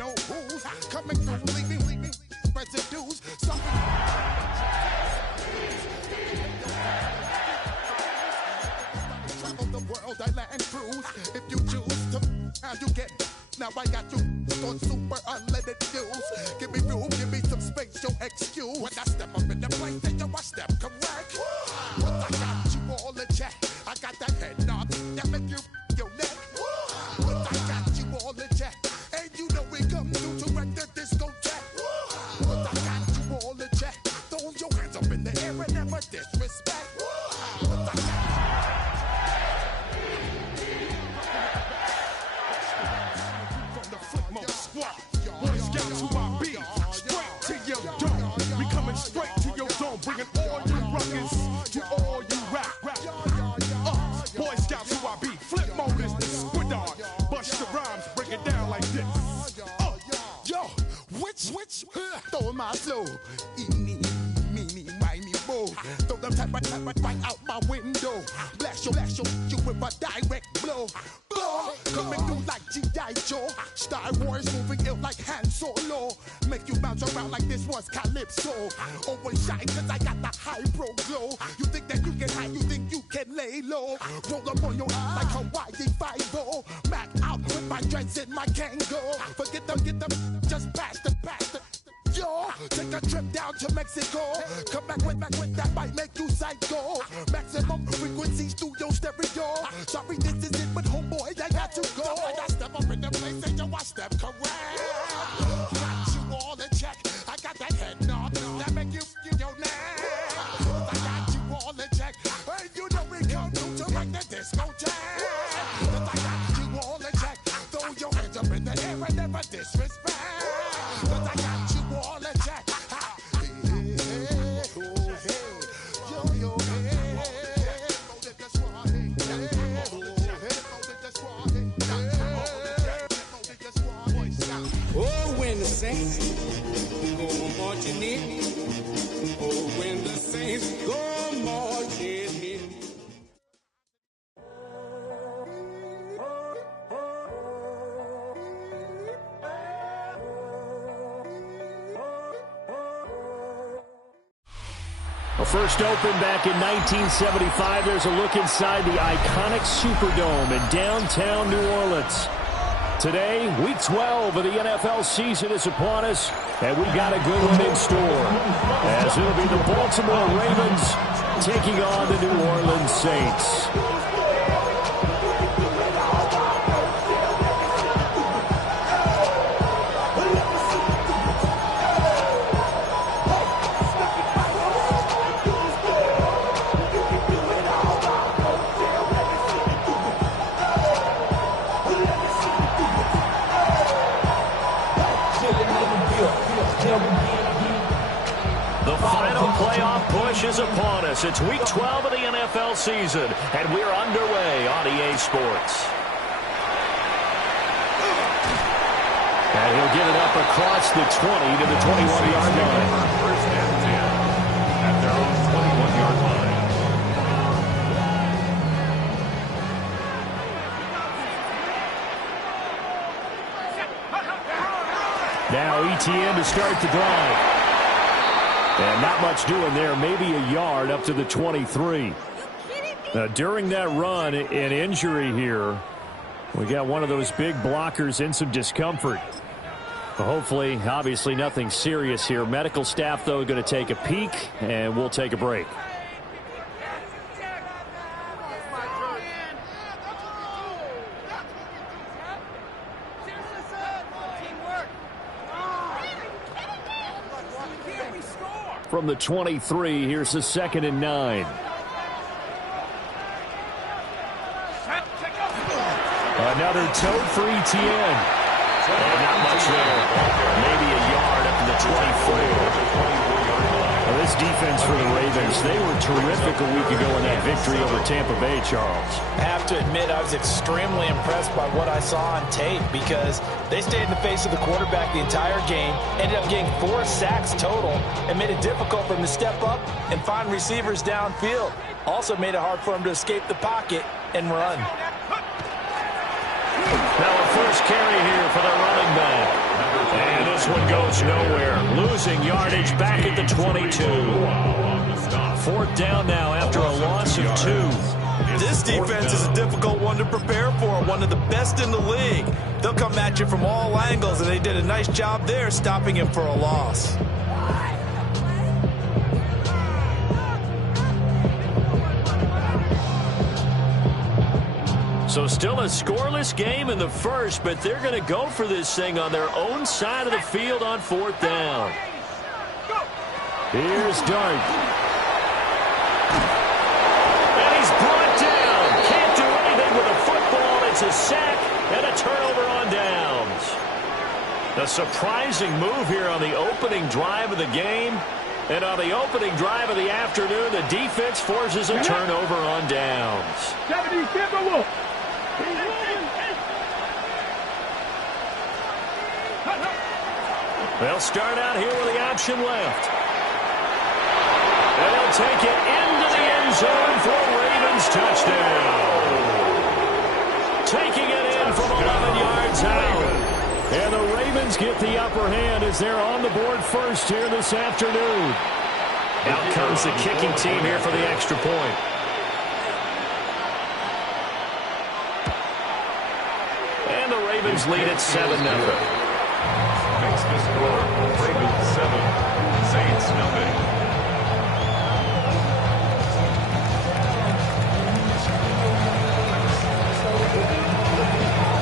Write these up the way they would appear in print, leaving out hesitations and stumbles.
know who's coming through, leaving residues. Something. Travel the world, I land cruise. If you choose to, how you get. Now I got you on super unleaded fuels. Give me room, give me some space, your excuse. When I step up in the place, then I step correct. But I got you all in check. I got that head nod that make you your neck. But I got you all in check. And you know we come through to wreck the discotheque. But I got you all in check. Throw your hands up in the air and never disrespect. But I got Boy Scouts who I be, straight to your dome. We coming straight to your dome, bringing all you ruckus to all you rap. Boy Scouts who I be, flip mode is the squid dog. Bust the rhymes, break it down like this. Yo, which, throw my flow. Eeny, meeny, miny, mo. Throw them type right out my window. Blast you with a direct blow. Coming through like G.I. Joe. Star Wars moving ill like Han Solo. Make you bounce around like this was Calypso. Always shine cause I got the high pro glow. You think that you can hide, you think you can lay low. Roll up on your ass like Hawaii 5-0. Mac out with my dreads in my Kango. Forget them, get them, just pass the. Yo, take a trip down to Mexico. Come back with that might make you psycho. Maximum frequencies through your stereo. Sorry, this is it, but homeboy, I got to go. I got step up in the place and yo, I step correct. Got you all in check. I got that head nod that make you your neck. I got you all in check. Hey, you know we come through to wreck the discotheque. I got you all in check. Throw your hands up in the air and never disrespect. I got you all in check. Oh, when the saints go marching in. Oh, when the saints go marching in. First opened back in 1975. There's a look inside the iconic Superdome in downtown New Orleans. Today, week 12 of the NFL season is upon us, and we've got a good one in store, as it'll be the Baltimore Ravens taking on the New Orleans Saints. The final playoff push is upon us. It's week 12 of the NFL season, and we're underway on EA Sports. And he'll get it up across the 20 to the 21-yard line. First and 10 at their own 21-yard line. Now ETN to start the drive. And not much doing there, maybe a yard up to the 23. During that run, an injury here. We got one of those big blockers in some discomfort. Hopefully, obviously nothing serious here. Medical staff, though, going to take a peek, and we'll take a break. From the 23, here's the 2nd and 9. Another tote for ETN. And not much there. Maybe a yard up to the 24. Well, this defense for the Ravens, they were terrific a week ago in that victory over Tampa Bay, Charles. I have to admit, I was extremely impressed by what I saw on tape because they stayed in the face of the quarterback the entire game, ended up getting 4 sacks total, and made it difficult for him to step up and find receivers downfield. Also made it hard for him to escape the pocket and run. Now a first carry here for the running back. this one goes nowhere. Losing yardage back at the 22. 4th down now after a loss of 2. This defense is a difficult one to prepare for, one of the best in the league. They'll come at you from all angles, and they did a nice job there stopping him for a loss. So still a scoreless game in the first, but they're going to go for this thing on their own side of the field on 4th down. Here's Dart. And he's brought down. Can't do anything with a football. It's a sack and a turnover on downs. A surprising move here on the opening drive of the game. And on the opening drive of the afternoon, the defense forces a turnover on downs. They'll start out here with the option left. And they'll take it into the end zone for a Ravens touchdown. Taking it in from 11 yards out. And the Ravens get the upper hand as they're on the board first here this afternoon. Out comes the kicking team here for the extra point. And the Ravens lead at 7-0. Makes the score Ravens 7, Saints nothing.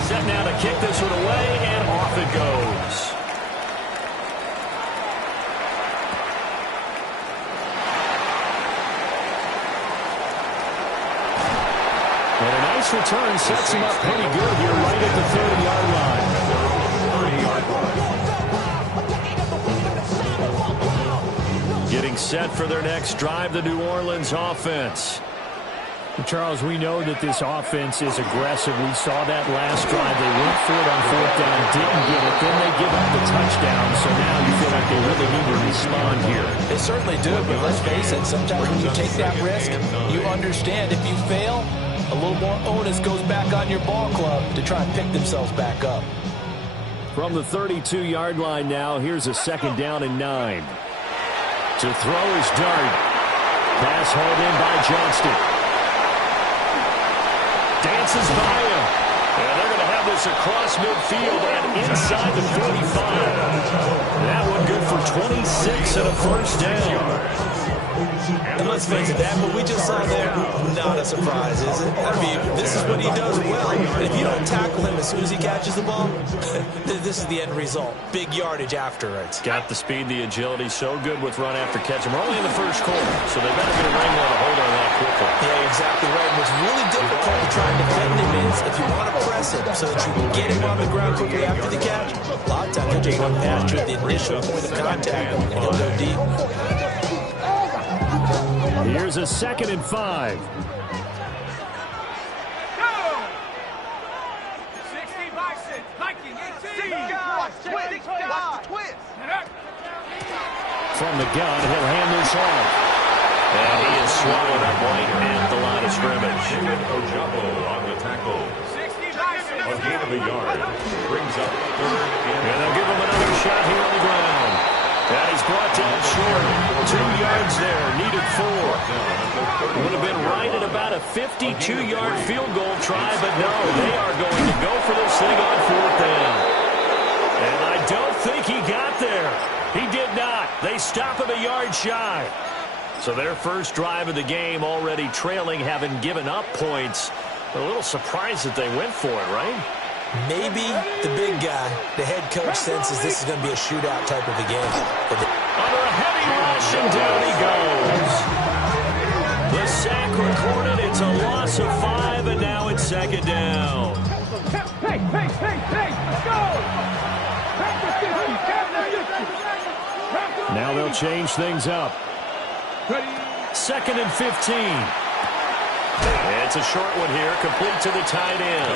Set now to kick this one away, and off it goes. And a nice return sets him up pretty good here right at the 30-yard line. Getting set for their next drive, the New Orleans offense. Charles, we know that this offense is aggressive. We saw that last drive. They went for it on 4th down, didn't get it. Then they give up the touchdown. So now you feel like they really need to respond here. They certainly do, but let's face it, sometimes when you take that risk, you understand if you fail, a little more onus goes back on your ball club to try and pick themselves back up. From the 32-yard line now, here's a 2nd down and 9. To throw is Dart. Pass hauled in by Johnston. Dances by him. And they're going to have this across midfield and inside the 45. That one good for 26 and a 1st down. And let's face it, that what we just saw there, not a surprise, is it? I mean, this is what he does well. And if you don't tackle him as soon as he catches the ball, this is the end result. Big yardage afterwards. Got the speed, the agility, so good with run after catch. We're only in the first quarter, so they better get a wrangle and a hold on that quickly. Yeah, exactly right. What's really difficult to try and defend him is if you want to press him so that you can get him on the ground quickly after the catch, a lot of times he'll just run past you at the initial point of contact and he'll go deep. Here's a 2nd and 5. From the gun, he'll hand this off. And he is swallowed up right at the line of scrimmage. Ojabo on the tackle. A gain of a yard. Brings up 3rd and they'll give him another shot here on the ground. And he's brought down short. 2 yards there. Needed 4. Would have been right at about a 52-yard field goal try, but no, they are going to go for this thing on 4th down. And I don't think he got there. He did not. They stop him a yard shy. So their first drive of the game already trailing, having given up points. A little surprised that they went for it, right? Maybe the big guy, the head coach, senses this is going to be a shootout type of a game. Under a heavy rush, and down he goes. The sack recorded. It's a loss of 5, and now it's 2nd down. Hey, let's go! Now they'll change things up. 2nd and 15. It's a short one here, complete to the tight end.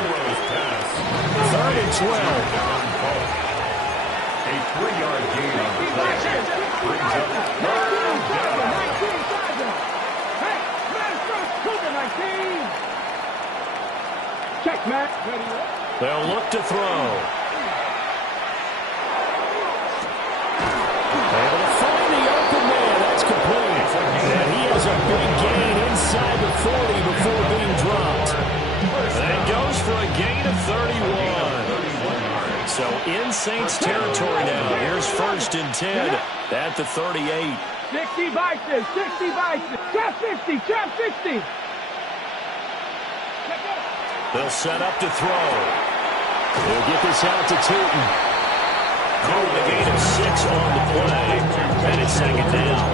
3rd and 12. A 3-yard gain on the play. Brings up 3rd down. Check, Matt. They'll look to throw. 40 before being dropped. And goes for a gain of 31. So in Saints territory now. Here's 1st and 10 at the 38. 60 Vikings, 60 Vikings. Trap 60, trap 60. They'll set up to throw. They'll get this out to Tootin. Calling a gain of 6 on the play. And it's 2nd down.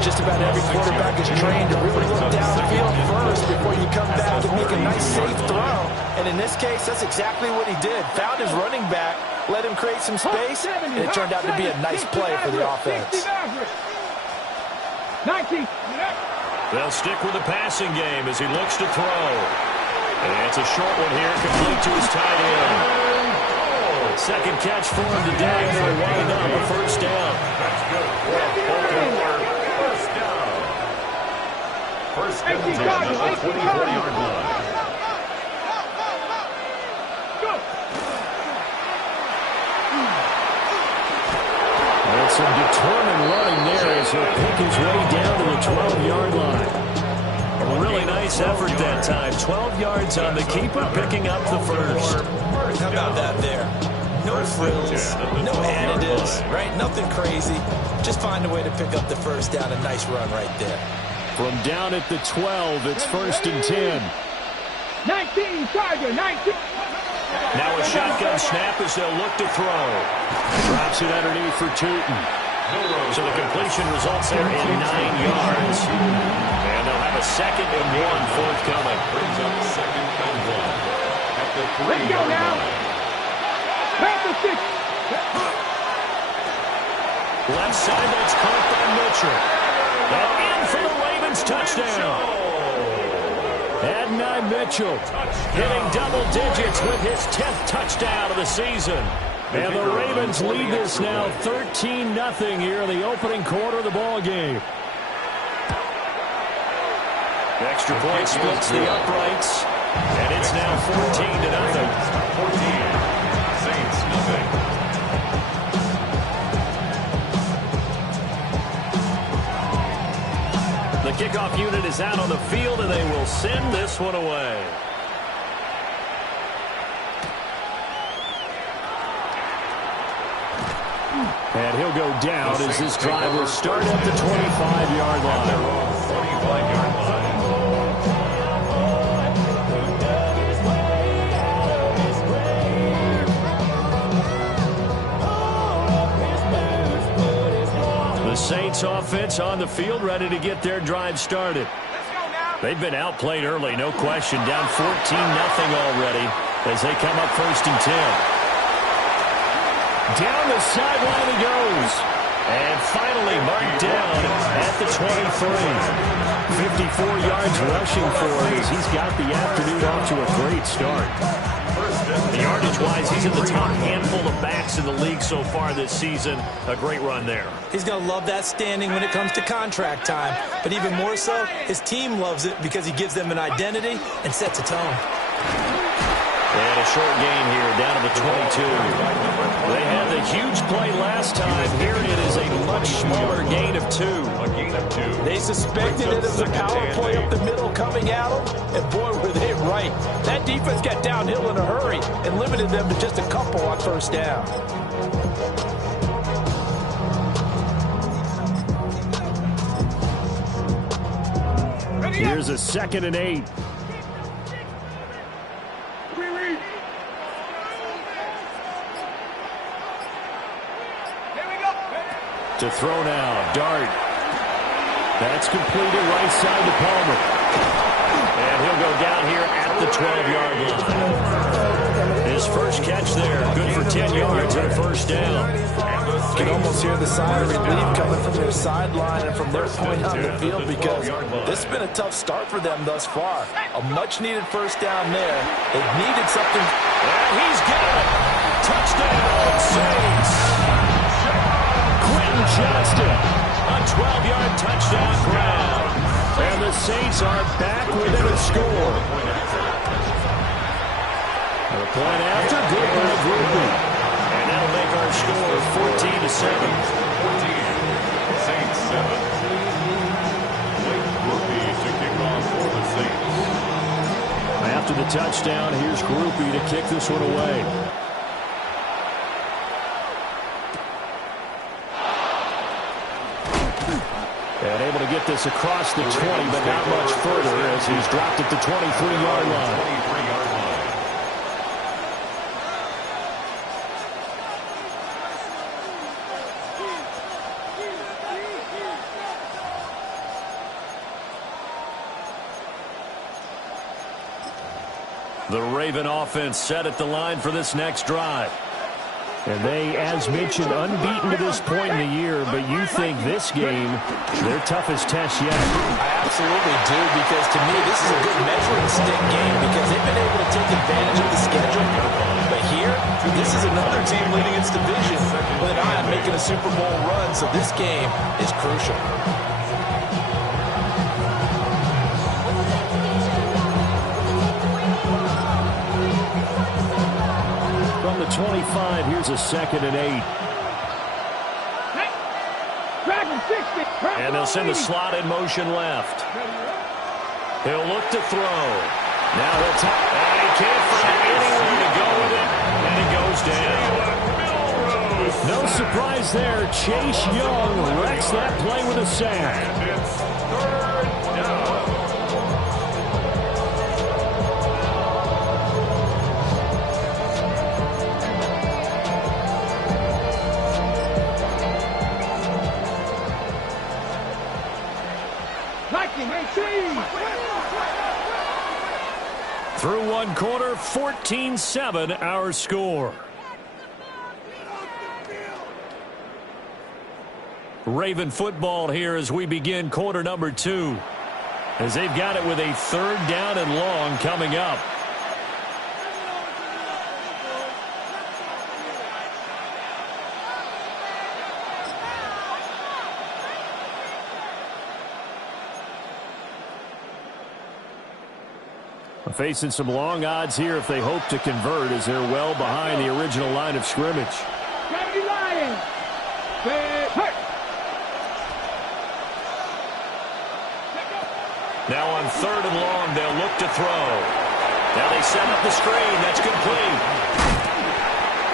Just about every quarterback is trained to really look downfield first before you come back and make a nice, safe throw. And in this case, that's exactly what he did. Found his running back, let him create some space, and it turned out to be a nice play for the offense. 19. They'll stick with the passing game as he looks to throw. And it's a short one here, complete to his tight end. Second catch for him today, and they'll wind up a 1st down. That's good. First down. First down at the 24-yard line. And some determined running there as he'll pick his way down to the 12-yard line. A really nice effort that time. 12 yards on the keeper, picking up the 1st. How about that there? No frills, no additives, right? Nothing crazy. Just find a way to pick up the 1st down. A nice run right there. From down at the 12, it's 1st and 10. 19, Tiger, 19. Now a shotgun snap as they'll look to throw. Drops it underneath for Tootin. So the completion results there in 9 yards. And they'll have a 2nd and 1 forthcoming. Brings up 2nd and 1 at the 3-yard Let's go now. line. Left side, that's caught by Mitchell. And in for the Ravens touchdown. Adonai Mitchell hitting double digits with his 10th touchdown of the season. And the Ravens lead this now 13-0 here in the opening quarter of the ball game. Extra point splits the uprights. And it's now 14-0. 14. Saints nothing. The kickoff unit is out on the field, and they will send this one away. And he'll go down as this drive will start at the 25-yard line. 25-yard line. The Saints offense on the field, ready to get their drive started. They've been outplayed early, no question. Down 14-0 already as they come up 1st and 10. Down the sideline he goes. And finally marked down at the 23. 54 yards rushing for him as he's got the afternoon off to a great start. The yardage-wise, he's in the top handful of backs in the league so far this season. A great run there. He's going to love that standing when it comes to contract time. But even more so, his team loves it because he gives them an identity and sets a tone. And a short gain here down to the 22. They had the huge play last time. Here it is a much smaller gain of 2. A gain of 2. They suspected it was a power play up the middle coming at them, and boy, were they right. That defense got downhill in a hurry and limited them to just a couple on 1st down. Here's a 2nd and 8. To throw now, Dart. That's completed right side to Palmer. And he'll go down here at the 12-yard line. His first catch there, good for 10 yards and a 1st down. You can almost hear the sigh of relief coming from their sideline and from their point on the field because this has been a tough start for them thus far. A much-needed 1st down there. They needed something. And he's got it. Touchdown, Saints. Johnston, a 12-yard touchdown grab. And the Saints are back within a score. A point after, good by Groupie. And that'll make our score 14-7. 14. Saints 7. Blake Groupie to kick off for the Saints. touchdown. Here's Groupie to kick this one away. And able to get this across the 20, but not much further as he's dropped at the 23-yard line. The Raven offense set at the line for this next drive. And they, as mentioned, unbeaten to this point in the year, but you think this game, their toughest test yet? I absolutely do, because to me, this is a good measuring stick game because they've been able to take advantage of the schedule. But here, this is another team leading its division with an eye on making a Super Bowl run, so this game is crucial. From the 25, here's a 2nd and 8. And they'll send the slot in motion left. He'll look to throw. Now he'll tap. And he can't find anywhere to go with it. And he goes down. No surprise there. Chase Young wrecks that play with a sack. And it's 3rd down. Through one quarter, 14-7 our score. Raven football here as we begin quarter number 2. As they've got it with a 3rd down and long coming up. Facing some long odds here if they hope to convert as they're well behind the original line of scrimmage. Now on 3rd and long, they'll look to throw. Now they set up the screen. That's complete.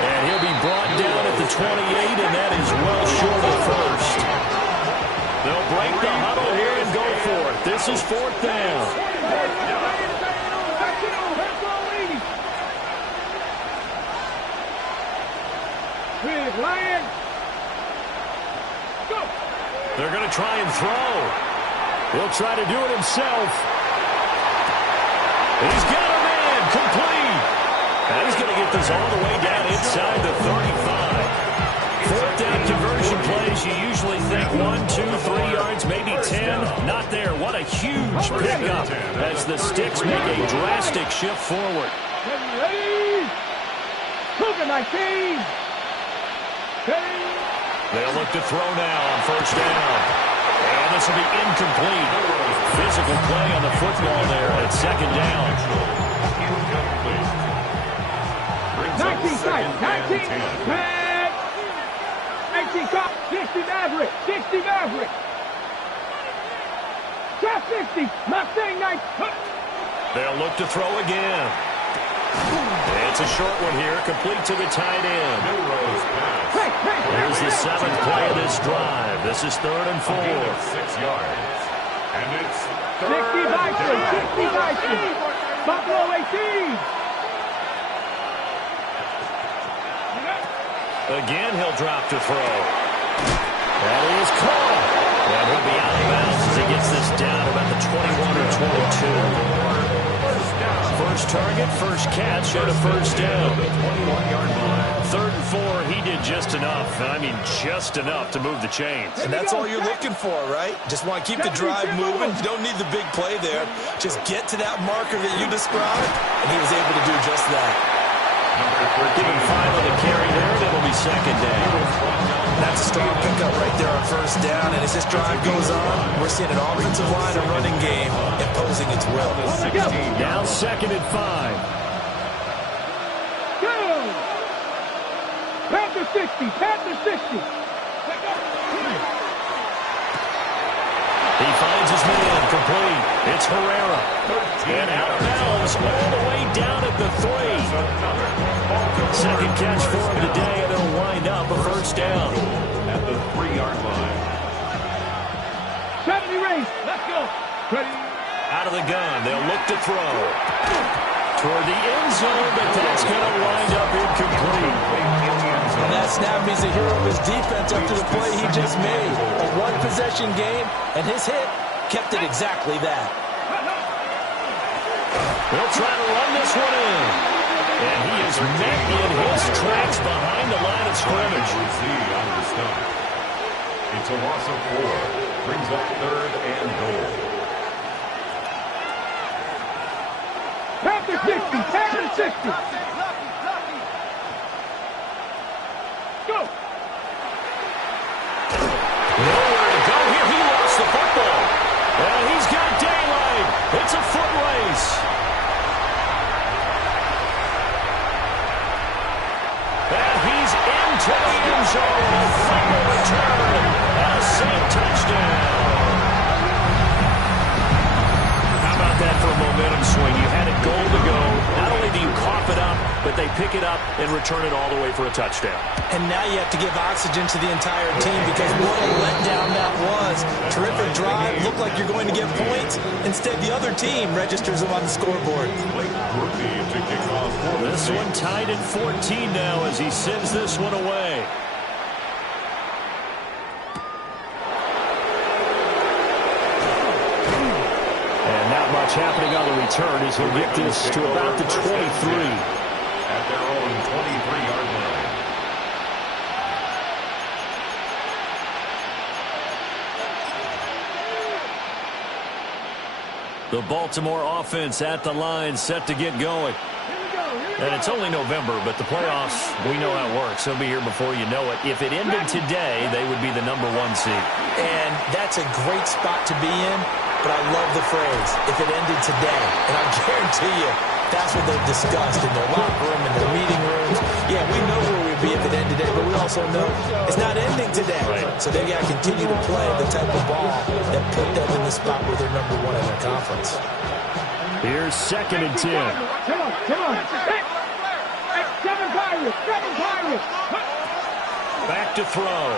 And he'll be brought down at the 28, and that is well short of first. They'll break the huddle here and go for it. This is 4th down. They're going to try and throw. He'll try to do it himself. He's got a man complete. And he's going to get this all the way down inside the 35. 4th down conversion plays, you usually think 1, 2, 3 yards, maybe 10. Not there. What a huge pickup as the Sticks make a drastic shift forward. They'll look to throw now on 1st down. And this will be incomplete. Physical play on the football there at 2nd down. 19 sight, 19, 19 cop, 60 Maverick, 60 Maverick. Shot 60, Mustang 9. They'll look to throw again. It's a short one here, complete to the tight end. Here's the 7th play of this drive. This is 3rd and 4. 6 yards. And it's 60 Bison, 60 Bison. Buffalo 18. Again, he'll drop to throw. That is caught. And he'll be out of bounds as he gets this down about the 21 or 22. First target, first catch, and a 1st down. 21-yard line. 3rd and 4, he did just enough. I mean, just enough to move the chains. And that's all you're looking for, right? Just want to keep the drive moving. You don't need the big play there. Just get to that marker that you described, and he was able to do just that. Give him 5 on the carry there, and it'll be 2nd down. That's a strong pickup right there on 1st down, and as this drive goes on, we're seeing an offensive line and running game imposing its will. Now 2nd and 5. Go! Panther 60, Panther 60. He finds his man, incomplete. It's Herrera. And out of bounds all the way down at the 3. Second catch for him today, and it'll wind up a first down. At the 3-yard line. 70 race. Let's go. Ready. Out of the gun, they'll look to throw. Toward the end zone, but that's going to wind up incomplete. And that snap means the hero of his defense after the play he just made. A one-possession game, and his hit kept it exactly that. They'll try to run this one in. And he is met in his tracks behind the line of scrimmage. On the stop. It's a loss of 4. Brings up 3rd and goal. Panther 60. Panther 60. Go. Nowhere to go here. He lost the football. And he's got daylight. It's a foot race. And he's into the end zone. A fumble return. And a safe touchdown. How about that for a momentum swing? You had it goal to go. Not only do you cough it up, but they pick it up and return it all the way for a touchdown. And now you have to give oxygen to the entire team because what a letdown that was. Terrific drive. Looked like you're going to get points. Instead, the other team registers them on the scoreboard. This one tied at 14 now as he sends this one away. And not much happening on the return as he'll get this to about the 23. At their own 23-yard line. The Baltimore offense at the line, set to get going. And it's only November, but the playoffs, we know how it works. They'll be here before you know it. If it ended today, they would be the #1 seed. And that's a great spot to be in, but I love the phrase, if it ended today. And I guarantee you, that's what they've discussed in their locker room, in their meeting rooms. Yeah, we know where we'd be if it ended today, but we also know it's not ending today. Right. So they've got to continue to play the type of ball that put them in the spot where they're #1 in their conference. Here's 2nd and 10. Come on. Hey, 7 Pirates. 7 Pirates. Back to throw.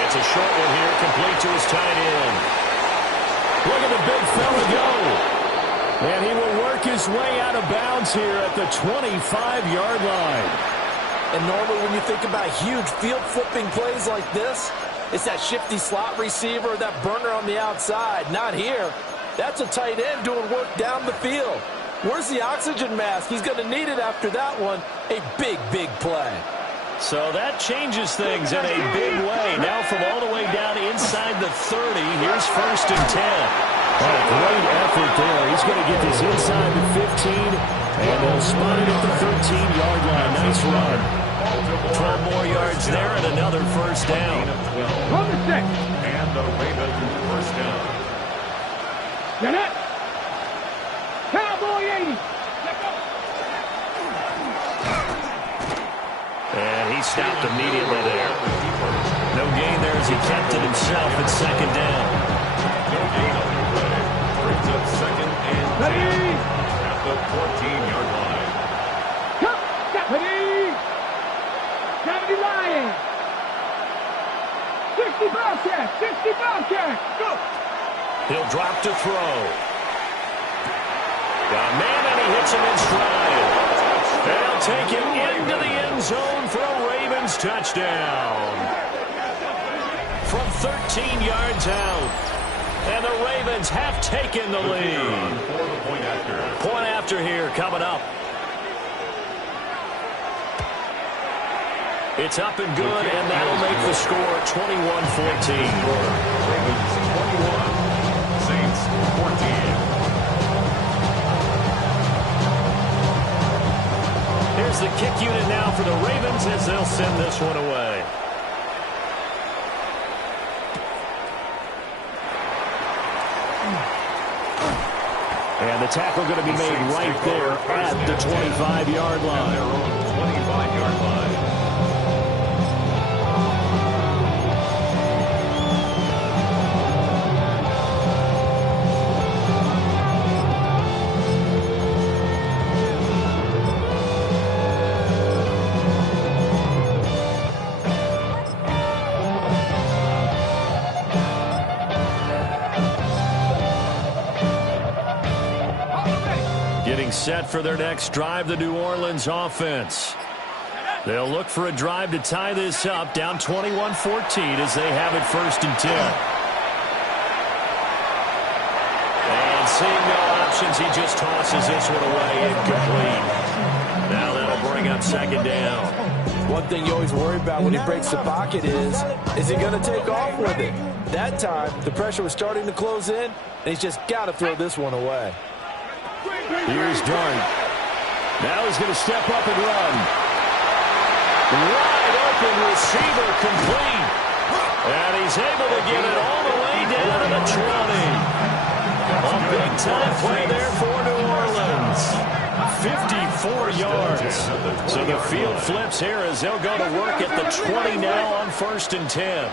It's a short one here, complete to his tight end. Look at the big fella go. And he will work his way out of bounds here at the 25-yard line. And normally when you think about huge field-flipping plays like this, it's that shifty slot receiver, that burner on the outside. Not here. That's a tight end doing work down the field. Where's the oxygen mask? He's going to need it after that one. A big, big play. So that changes things in a big way. Now from all the way down inside the 30, here's 1st and 10. Oh, great effort there. He's going to get this inside the 15, and they'll spot it at the 13-yard line. Nice run. 12 more yards there and another first down. On the 6. And the Ravens first down. Get it. Cowboy 80. Let's go. And he stopped immediately there. No gain there as he kept it himself at 2nd down. No gain on the play. Brings up 2nd and 10 at the 14-yard line. Come. Ready. 70 Lions. 60 Bobcats. 60 Bobcats. Go. He'll drop to throw. Got a man, and he hits him in stride. They'll take him into the end zone for a Ravens touchdown. From 13 yards out. And the Ravens have taken the lead. Point after here coming up. It's up and good, and that'll make the score 21-14. Ravens 21. Saints 14. Here's the kick unit now for the Ravens as they'll send this one away. And the tackle going to be made right there at the 25-yard line. Their own 25-yard line. set for their next drive, the New Orleans offense. They'll look for a drive to tie this up, down 21-14 as they have it 1st and 10. And seeing no options, he just tosses this one away, incomplete. Now that'll bring up 2nd down. One thing you always worry about when he breaks the pocket is he going to take off with it? That time, the pressure was starting to close in, and he's just got to throw this one away. Here's Dart. Now he's going to step up and run. Wide open receiver, complete. And he's able to get it all the way down to the 20. A big-time play there for New Orleans. 54 yards. So the field flips here as they'll go to work at the 20 now on 1st and 10.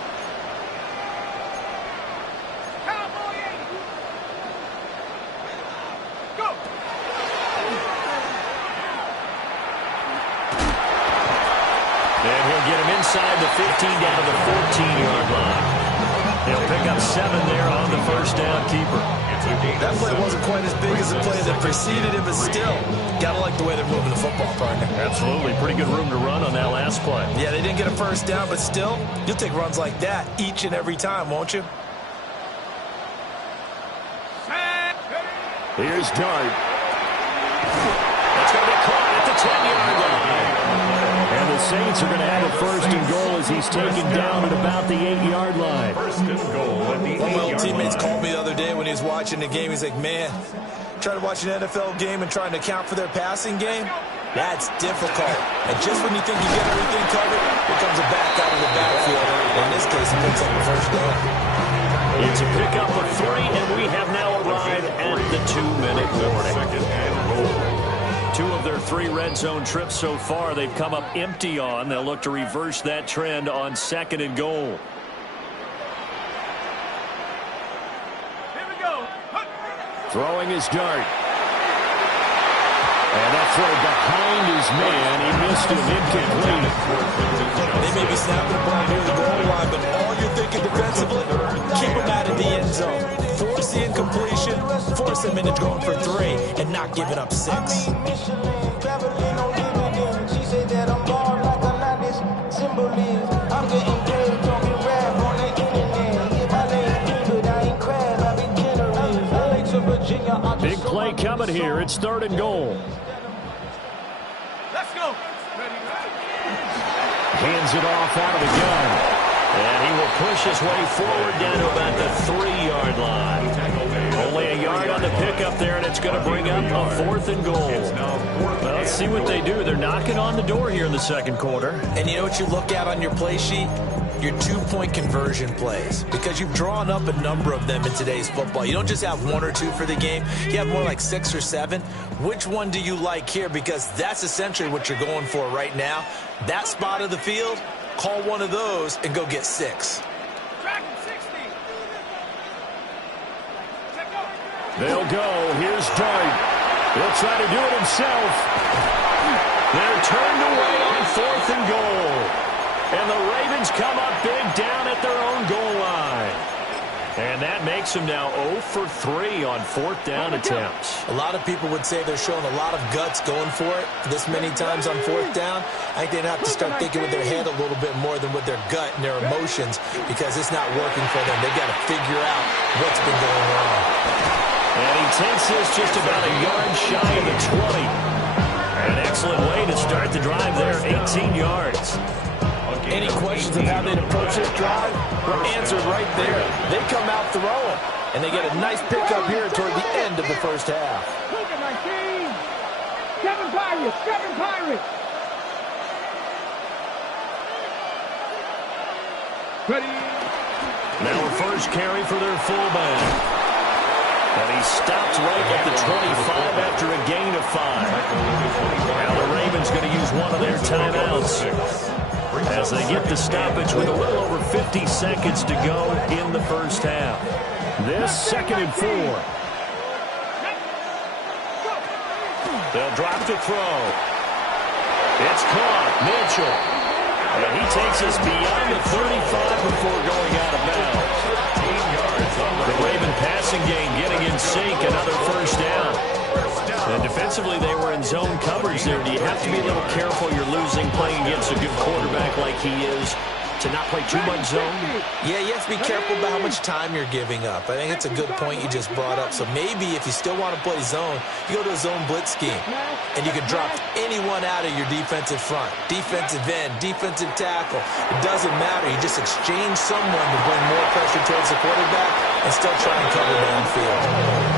And he'll get him inside the 15 down to the 14-yard line. He'll pick up 7 there on the 1st down keeper. That play wasn't quite as big as the play that preceded it, but still, gotta like the way they're moving the football, partner. Absolutely. Pretty good room to run on that last play. Yeah, they didn't get a 1st down, but still, you'll take runs like that each and every time, won't you? Here's Dart. That's going to be caught at the 10-yard line. And the Saints are going to have a 1st and goal as he's taken down at about the 8-yard line. 1st and goal at the 8-yard line. One of my old teammates called me the other day when he was watching the game. He's like, man, trying to watch an NFL game and trying to account for their passing game, that's difficult. And just when you think you get everything covered, here comes a back out of the backfield. In this case, he picks up the 1st down. It's a pickup of 3, and we have now arrived at the 2-minute warning. 2nd and goal. 2 of their 3 red zone trips so far they've come up empty on. They'll look to reverse that trend on 2nd and goal. Here we go. Throwing his Dart. And that throw behind his man. He missed him, incomplete. They may be snapping the ball near the goal line, but all you're thinking defensively, keep them out of the end zone. Force the incompletion, force them into going for 3, and not giving up 6. Big play coming here. It's 3rd and goal. Let's go. Hands it off out of the gun. And he will push his way forward down to about the 3-yard line. Only a yard on the pickup there, and it's going to bring up a 4th and goal. Well, let's see what they do. They're knocking on the door here in the 2nd quarter. And you know what you look at on your play sheet? Your 2-point conversion plays, because you've drawn up a number of them in today's football. You don't just have 1 or 2 for the game. You have more like 6 or 7. Which one do you like here? Because that's essentially what you're going for right now. That spot of the field, call one of those and go get 6. They'll go. Here's Dart. He'll try to do it himself. They're turned away on 4th and goal. And the Ravens come up big down at their own goal line. And that makes them now 0 for 3 on 4th down attempts. A lot of people would say they're showing a lot of guts going for it this many times on 4th down. I think they'd have to start thinking with their head a little bit more than with their gut and their emotions, because it's not working for them. They've got to figure out what's been going wrong. And he takes this just about a yard shy of the 20. An excellent way to start the drive there, 18 yards. Any questions of how they'd approach this drive were answered right there. They come out throwing, and they get a nice pickup here toward the end of the 1st half. Look at my team. 7 Pirates. 7 Pirates. Ready. Now a 1st carry for their fullback. And he stopped right at the 25 after a gain of 5. Now the Ravens going to use one of their timeouts as they get the stoppage with a little over 50 seconds to go in the 1st half. This 2nd and 4. They'll drop the throw. It's caught. Mitchell. And he takes us beyond the 35 before going out of bounds. The Raven passing game getting in sync. Another 1st down. And defensively, they were in zone coverage there. Do you have to be a little careful you're losing playing against a good quarterback like he is to not play too much zone? Yeah, you have to be careful about how much time you're giving up. I think it's a good point you just brought up. So maybe if you still want to play zone, you go to a zone blitz scheme. And you can drop anyone out of your defensive front. Defensive end, defensive tackle. It doesn't matter. You just exchange someone to bring more pressure towards the quarterback and still try and cover downfield.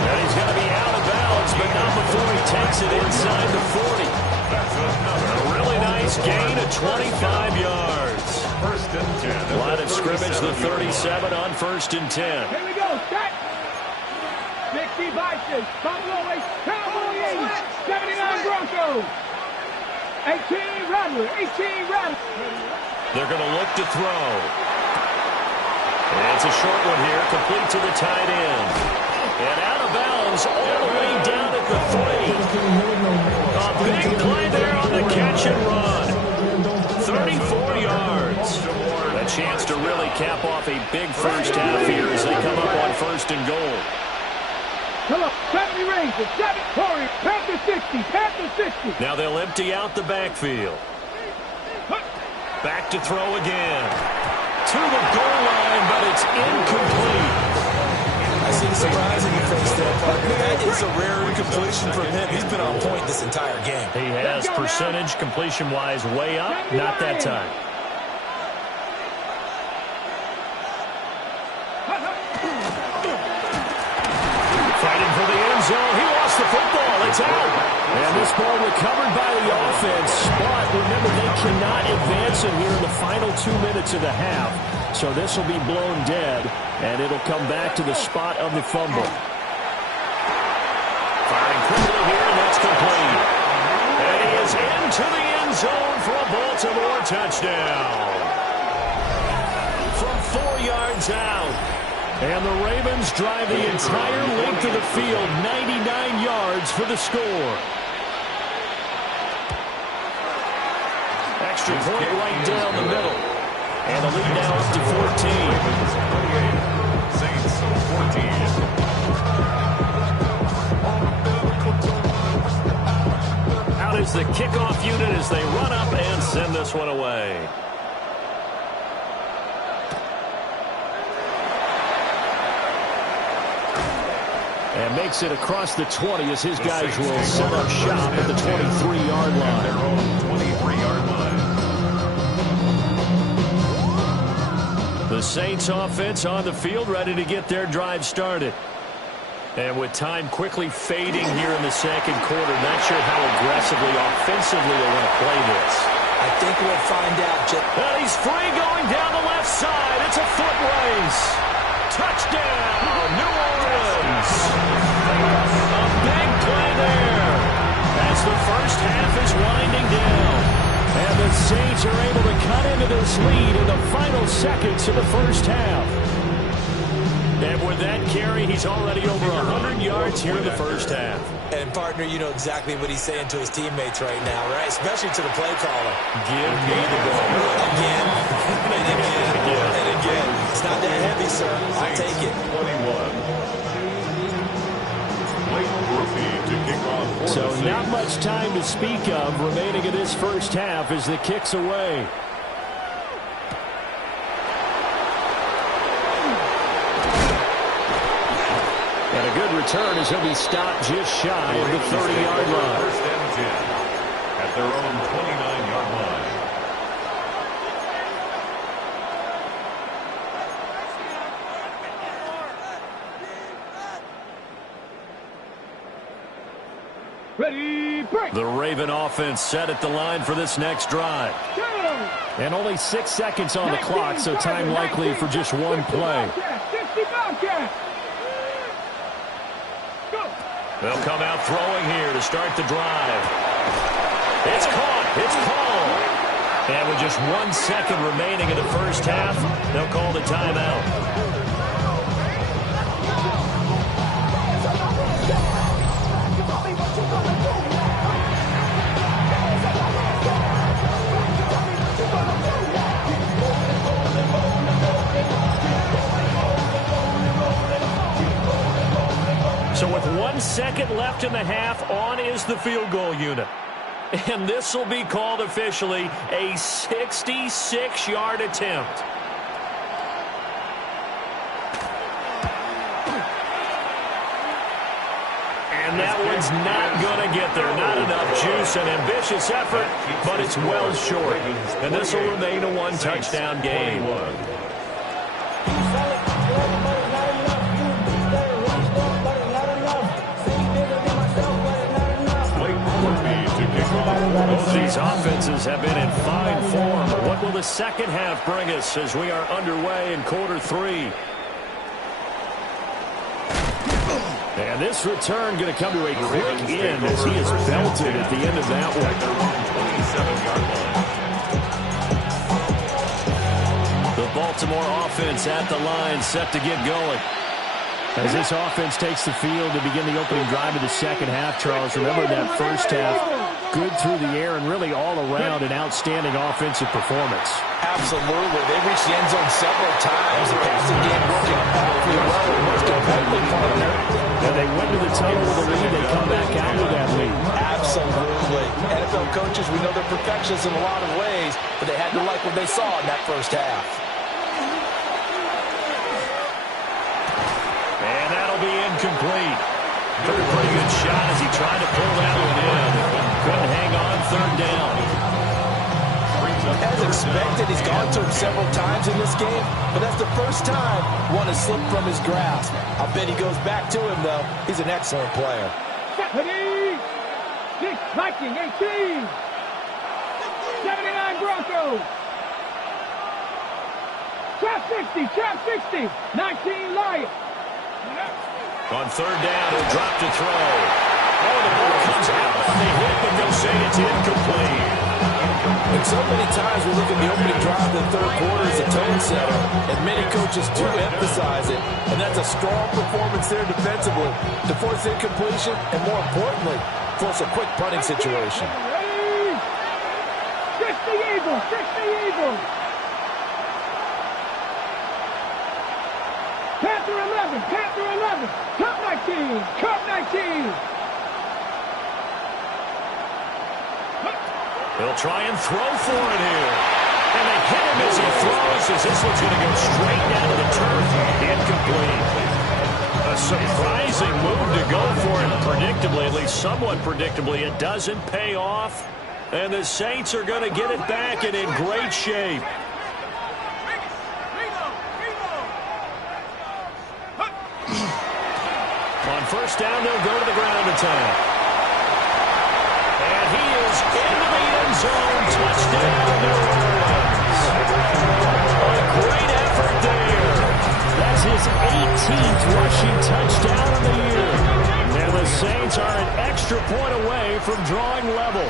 Now he's going to be out of bounds, but not before he takes it inside the 40. A really nice gain of 25 yards. First and 10. Line of scrimmage, the 37 on 1st and 10. Here we go, set. 60 Vikings, Buffalo 8, Cowboy 8, 79 Broncos. 18 Rattler, 18 Rattler. They're going to look to throw. And it's a short one here, complete to the tight end. And out of bounds all the way down at the 3. A big play there on the catch and run. 34 yards. A chance to really cap off a big first half here as they come up on 1st and goal. Come on, 70 Rangers, 7 Corey, Panther 60, Panther 60. Now they'll empty out the backfield. Back to throw again. To the goal line, but it's incomplete. I see the surprise in your face there, partner. That is a rare incompletion from him. He's been on point this entire game. He has percentage completion-wise way up. Not that time. Fighting for the end zone. He lost the football. It's out. And this ball recovered by the offense. But remember, they cannot advance it here in the final 2 minutes of the half. So this will be blown dead, and it'll come back to the spot of the fumble. Firing quickly here, and that's complete. And he is into the end zone for a Baltimore touchdown. From 4 yards out. And the Ravens drive the entire length of the field, 99 yards for the score. Extra point right down the middle. And the lead now up to 14. Saints 14. Out is the kickoff unit as they run up and send this one away. And makes it across the 20 as his guys will set up shop at the 23-yard line. Their own 23-yard line. The Saints offense on the field ready to get their drive started. And with time quickly fading here in the second quarter, not sure how aggressively, offensively they want to play this. I think we'll find out. And he's free going down the left side. It's a foot race. Touchdown, New Orleans. A big play there as the first half is winding down. And the Saints are able to cut into this lead in the final seconds of the first half. And with that carry, he's already over 100 yards here in the first half. And, partner, you know exactly what he's saying to his teammates right now, right? Especially to the play caller. Give me the ball. Again, and again, and again. It's not that heavy, sir. I'll take it. 21. So not much time to speak of remaining in this first half as the kick's away. And a good return as he'll be stopped just shy of the 30-yard line. First and 10 at their own 29-yard line. Ready, break. The Raven offense set at the line for this next drive. And only 6 seconds on the clock, so time likely for just one play. 60 Bobcats. They'll come out throwing here to start the drive. It's caught. It's called. And with just 1 second remaining in the first half, they'll call the timeout. So with 1 1 second left in the half. On is the field goal unit. And this will be called officially a 66-yard attempt. And that one's not going to get there. Not enough juice. An ambitious effort, but it's well short. And this will remain a one-touchdown game. Both these offenses have been in fine form. What will the second half bring us as we are underway in quarter 3? And this return going to come to a quick end as he is belted at the end of that one. The Baltimore offense at the line, set to get going. As this offense takes the field to begin the opening drive of the second half, Charles, remember that first half, good through the air and really all around an outstanding offensive performance. Absolutely. They reached the end zone several times. The passing game working awfully well. The most competitive part of it. And they went to the tunnel with a lead. They come back out with that lead. Absolutely. NFL coaches, we know they're perfectionists in a lot of ways, but they had to like what they saw in that first half. And that'll be incomplete. Took a pretty good shot as he tried to pull that one in. Couldn't hang on third down. As expected, he's gone to him several times in this game, but that's the first time one has slipped from his grasp. I bet he goes back to him, though. He's an excellent player. 70, 6 Viking, 18, 79 Broncos, 1260, 19 Lions. On third down, he'll drop to throw. Oh, the ball comes out on the hit, but they'll say it's incomplete. And so many times we look at the opening drive of the third quarter as a tone setter, and many coaches do emphasize it, and that's a strong performance there defensively to force incompletion and, more importantly, force a quick punting situation. 60 Eagles, 60 Eagles. Panther 11, Cup 19. They'll try and throw for it here. And they hit him as he throws, as this one's going to go straight down to the turf. Incomplete. A surprising move to go for it predictably, at least somewhat predictably. It doesn't pay off. And the Saints are going to get it back and in great shape. On first down, they'll go to the ground attack. And he is into the end zone. Touchdown, New Orleans. A great effort there. That's his 18th rushing touchdown of the year. And the Saints are an extra point away from drawing level.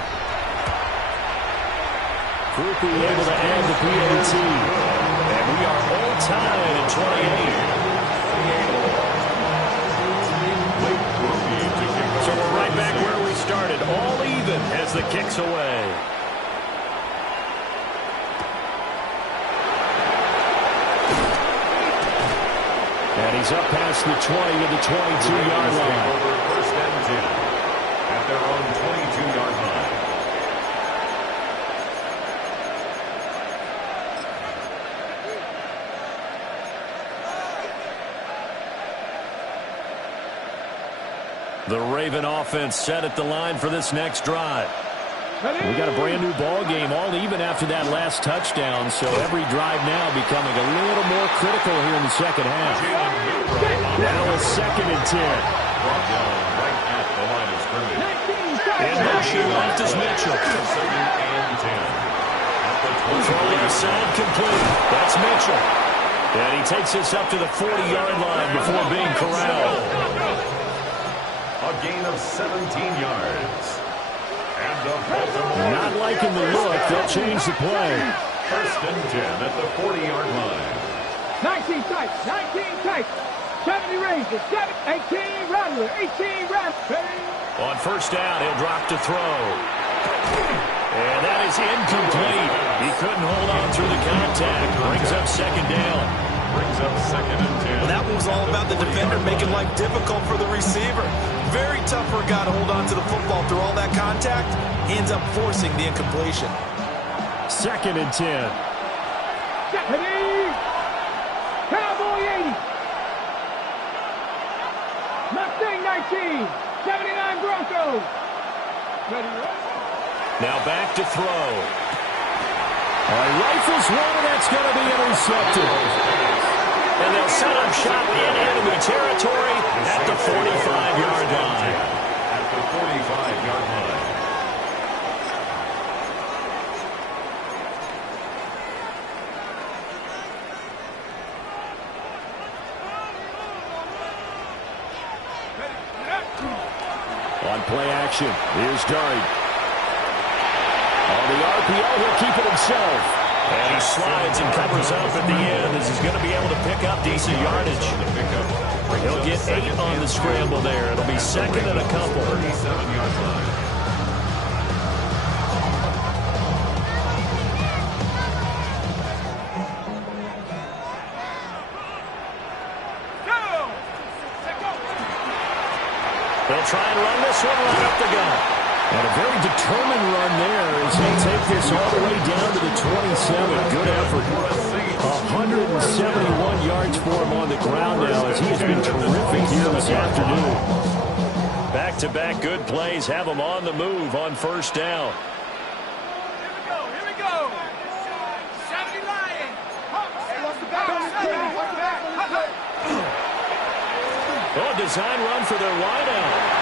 Groupie able to add the PAT. And we are all tied at 28. So we're right back where we started, all even as the kick's away. And he's up past the 20 to the 22-yard line. First and 10 at their own 22-yard line. The Raven offense set at the line for this next drive. We got a brand new ball game, all even after that last touchdown, so every drive now becoming a little more critical here in the second half. Now a 2nd and 10. Right at the line of scrimmage. In motion left is Mitchell. Throw left side complete. That's Mitchell. And he takes this up to the 40-yard line before being corralled. A gain of 17 yards. And the Baltimore. Not liking the look. They'll change the play. First and 10 at the 40-yard line. 19 tight. 70 Rangers, 18 Rattler, 18 Rattler. On first down, he'll drop to throw. And that is incomplete. He couldn't hold on through the contact. Brings up second down. brings up 2nd and 10. Well, that one was all about the defender making life difficult for the receiver. Very tough for a guy to hold on to the football through all that contact. He ends up forcing the incompletion. 2nd and 10. Cowboy 80. Mustang 19. 79 Broncos. Now back to throw. Rifles one, and that's going to be intercepted. And they'll set up shop in enemy territory at the 45-yard line. At the 45-yard line. On play action, here's Dart. On the RPO, he'll keep it himself. And he slides and covers up at the end as he's going to be able to pick up decent yardage. He'll get 8 on the scramble there. It'll be 2nd and a couple. 37-yard line. They'll try and run this one right up the gut. And a very determined run there as they take this all the way down to the 27. Good effort. 171 yards for him on the ground now as he has been terrific here this afternoon. Back-to-back good plays have him on the move on first down. Here we go. 70 Lions. Oh, design run for their wideout.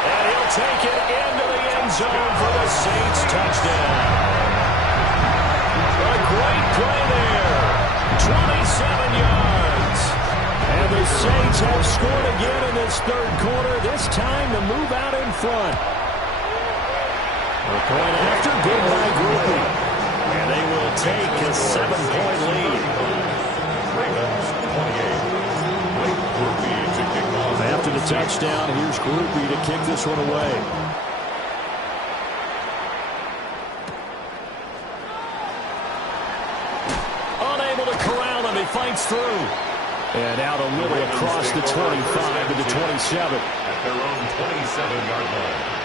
And he'll take it into the end zone for the Saints touchdown. A great play there. 27 yards. And the Saints have scored again in this third quarter, this time to move out in front. They're going after good by Groupie. And they will take a 7-point lead. Ravens 28. Blake Groupie to kick off. After the touchdown, here's Groupie to kick this one away. Unable to corral him, he fights through. And out a little across the 25 to the 27. At their own 27-yard line.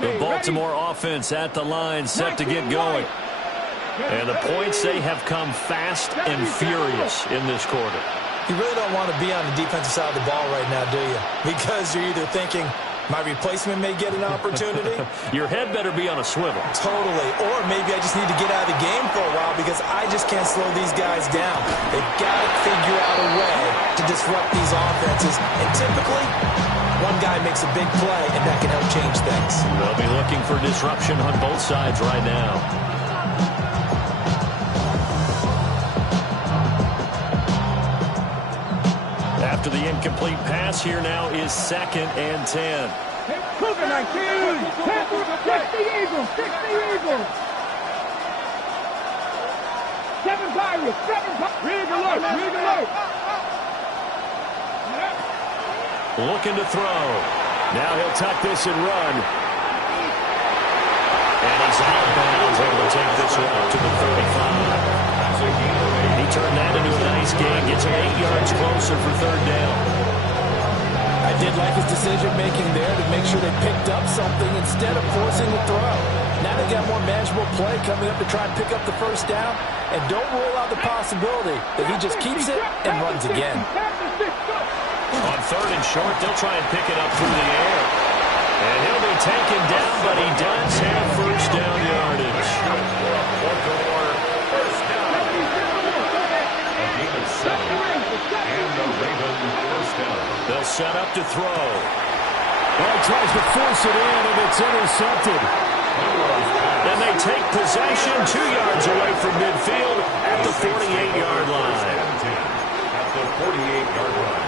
The Baltimore offense at the line, set to get going. And the points, they have come fast and furious in this quarter. You really don't want to be on the defensive side of the ball right now, do you? Because you're either thinking, my replacement may get an opportunity. Your head better be on a swivel. Totally. Or maybe I just need to get out of the game for a while because I just can't slow these guys down. They've got to figure out a way to disrupt these offenses. And typically, one guy makes a big play, and that can help change things. They'll be looking for disruption on both sides right now. After the incomplete pass, here now is 2nd and 10. Cougar 19. 60 Eagles. 60 Eagles. 7 Pirates. 7 Pirates. Rig alert. Rig alert. Looking to throw. Now he'll tuck this and run. And he's out of bounds, able to take this one up to the 35. He turned that into a nice gain. Gets him 8 yards closer for third down. I did like his decision-making there to make sure they picked up something instead of forcing the throw. Now they got more manageable play coming up to try and pick up the first down. And don't rule out the possibility that he just keeps it and runs again. On 3rd and short, they'll try and pick it up through the air. And he'll be taken down, but he does have first down yardage. First down. A gain of 7. And the Ravens first down. They'll set up to throw. Well, he tries to force it in, and it's intercepted. And they take possession 2 yards away from midfield at the 48-yard line. At the 48-yard line.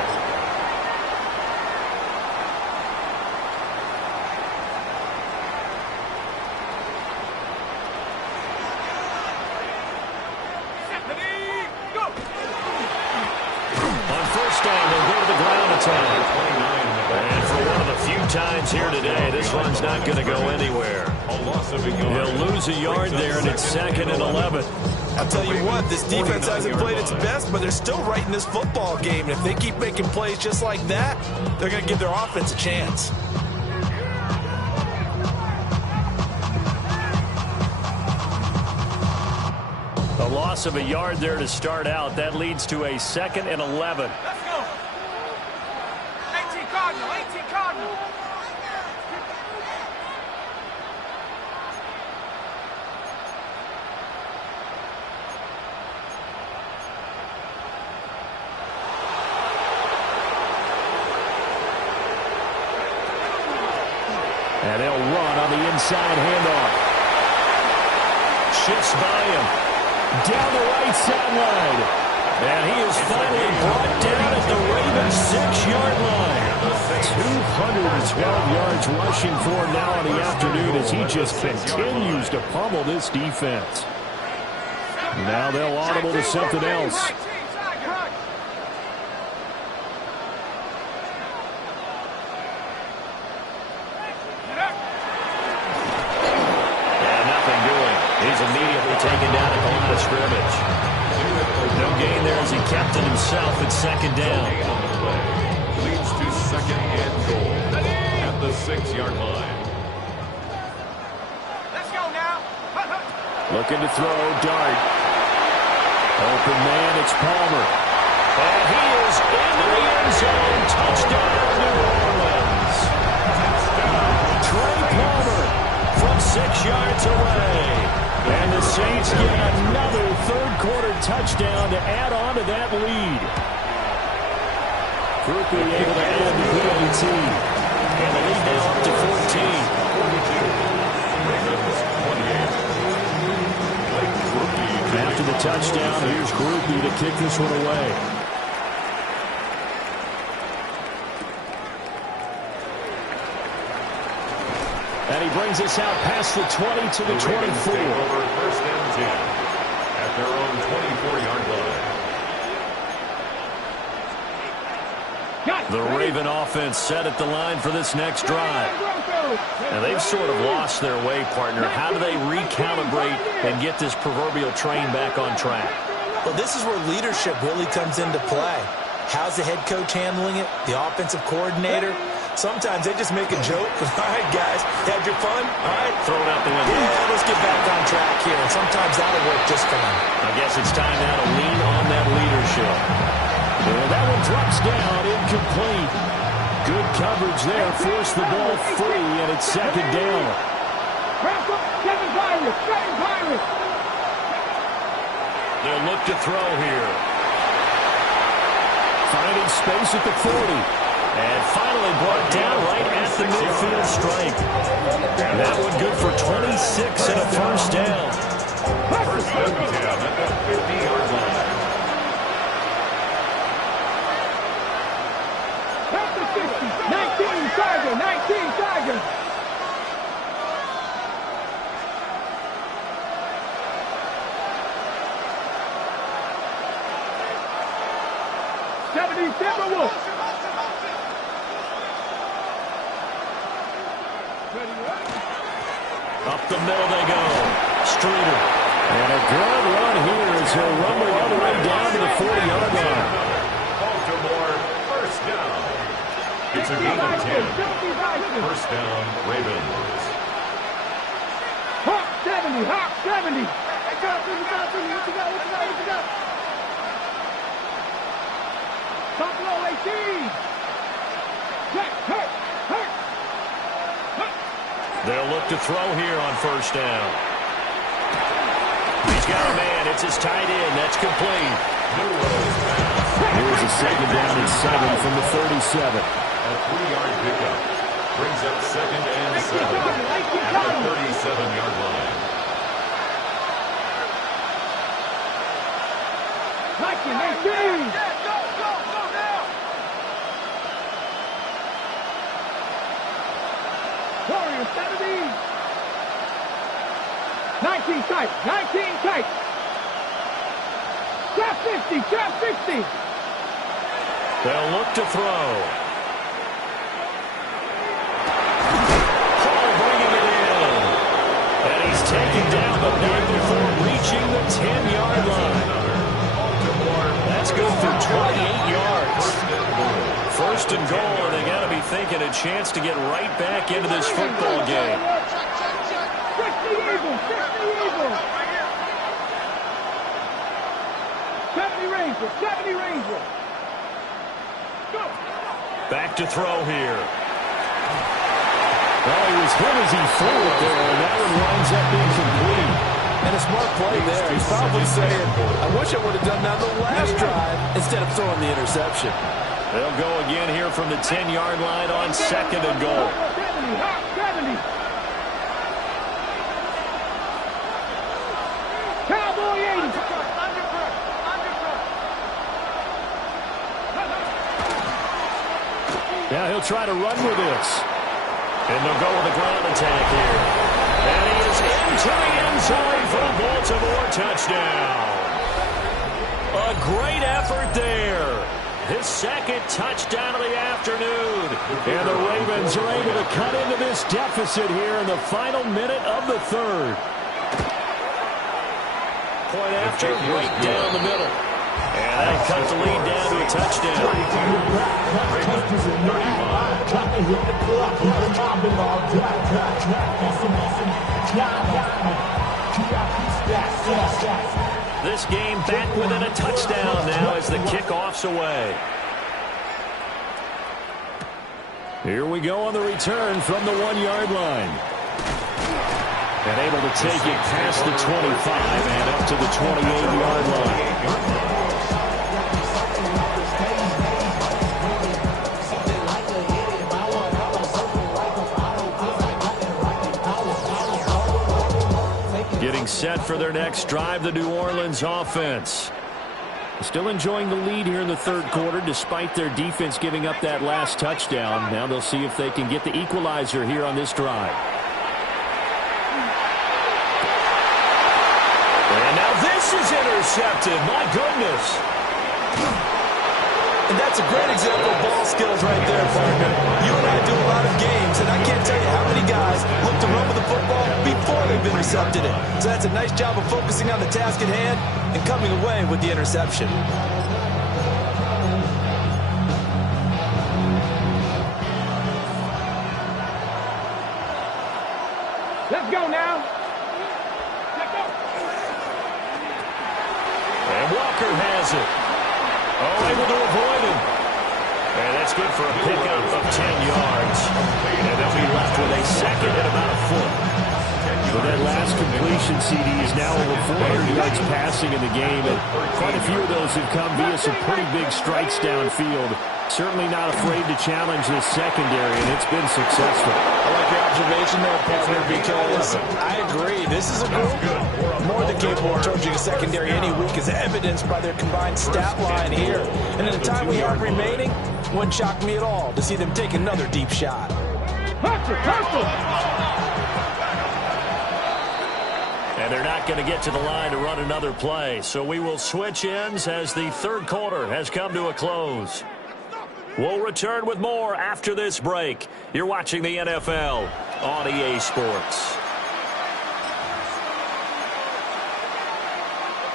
On first down, they'll go to the ground attack. And for one of the few times here today. This run's not going to go anywhere. He'll lose a yard there, and it's 2nd and 11. I'll tell you what, this defense hasn't played its best, but they're still right in this football game. And if they keep making plays just like that, they're going to give their offense a chance. A loss of a yard there to start out. That leads to a 2nd and 11. Let's go. 18 Cardinal, 18 Cardinal. And they'll run on the inside handoff. Shifts by him. Down the right sideline. And he is finally brought down at the Ravens' 6-yard line. 212 yards rushing for him now in the afternoon as he just continues to pummel this defense. Now they'll audible to something else. He's immediately taken down at the line of scrimmage. No gain there as he kept it himself at 2nd down. Leads to 2nd and goal at the 6-yard line. Let's go now. Looking to throw, dart. Open man, it's Palmer. And he is into the end zone. Touchdown, New Orleans. Trey Palmer from 6 yards away. And the Saints get another third-quarter touchdown to add on to that lead. Quickly able to add the PAT. And the lead now up to 14. After the touchdown, here's Groupie to kick this one away. And he brings us out past the 20 to the 24. Over 1st and 10 at their own 24-yard line. The Raven offense set at the line for this next drive. And they've sort of lost their way, partner. How do they recalibrate and get this proverbial train back on track? Well, this is where leadership really comes into play. How's the head coach handling it? The offensive coordinator? Sometimes they just make a joke. All right, guys, had your fun? All right. Throw it out the window. Yeah, let's get back on track here. And sometimes that'll work just fine. I guess it's time now to lean on that leadership. And that one drops down, incomplete. Good coverage there. Forced the ball free, and it's 2nd down. They'll look to throw here. Finding space at the 40. And finally brought down right at the midfield stripe. That one good for 26 and a 1st down. 1st and 10 at the 50-yard line. Past the 60. 19 Tiger. 19 Tiger. Timberwolves. Up the middle they go. Streeter. And a good run here as he'll rumble all the way down to the 40-yard line. Baltimore, 1st down. It's a gain of 10. 1st down, Ravens. Hawk 70. Hawk 70. What you got? Buffalo 18. Jack, hurt. They'll look to throw here on 1st down. He's got a man. It's his tight end. That's complete. Here's a 2nd down and 7 from the 37. A 3-yard pickup. Brings up 2nd and 7 at the 37-yard line. Warriors 70. 19 tight. Trap 50. They'll look to throw. and a chance to get right back into this football game. 60 Eagles, 60 Eagles. 70 Rangers, 70 Rangers. Go. Back to throw here. Well, he was hit as he threw it there, and that one winds up being complete. And a smart play there. He's probably saying, I wish I would have done that on the last drive instead of throwing the interception. They'll go again here from the 10-yard line on 2nd and goal. 70. Cowboy 80. Now he'll try to run with this. And they'll go with a ground attack here. And he is into the end zone for a Baltimore touchdown. A great effort there. His second touchdown of the afternoon. And the Ravens are able to cut into this deficit here in the final minute of the third. Point after, right down the middle. And that'll cut the lead down to a touchdown. This game back within a touchdown now as the kickoff's away. Here we go on the return from the 1-yard line. And able to take it past the 25 and up to the 28-yard line. Getting set for their next drive, the New Orleans offense. Still enjoying the lead here in the third quarter despite their defense giving up that last touchdown. Now they'll see if they can get the equalizer here on this drive. And now this is intercepted. My goodness. And that's a great example of ball skills right there, partner. You and I do a lot of games, and I can't tell you how many guys look to run with the football before they've intercepted it. So that's a nice job of focusing on the task at hand and coming away with the interception. Let's go now. Let's go. And Walker has it. Oh, able to avoid him. And that's good for a pickup of 10 yards. And they'll be left with a second and about a foot. With that last completion, CD is now over 400 yards passing in the game. And quite a few of those have come via some pretty big strikes downfield. Certainly not afraid to challenge this secondary, and it's been successful. I like your observation there, partner, because I agree. This is a group more than capable of charging a secondary any week, as evidenced by their combined stat line here. And in the time we have remaining, wouldn't shock me at all to see them take another deep shot. And they're not going to get to the line to run another play. So we will switch ends as the third quarter has come to a close. We'll return with more after this break. You're watching the NFL on EA Sports.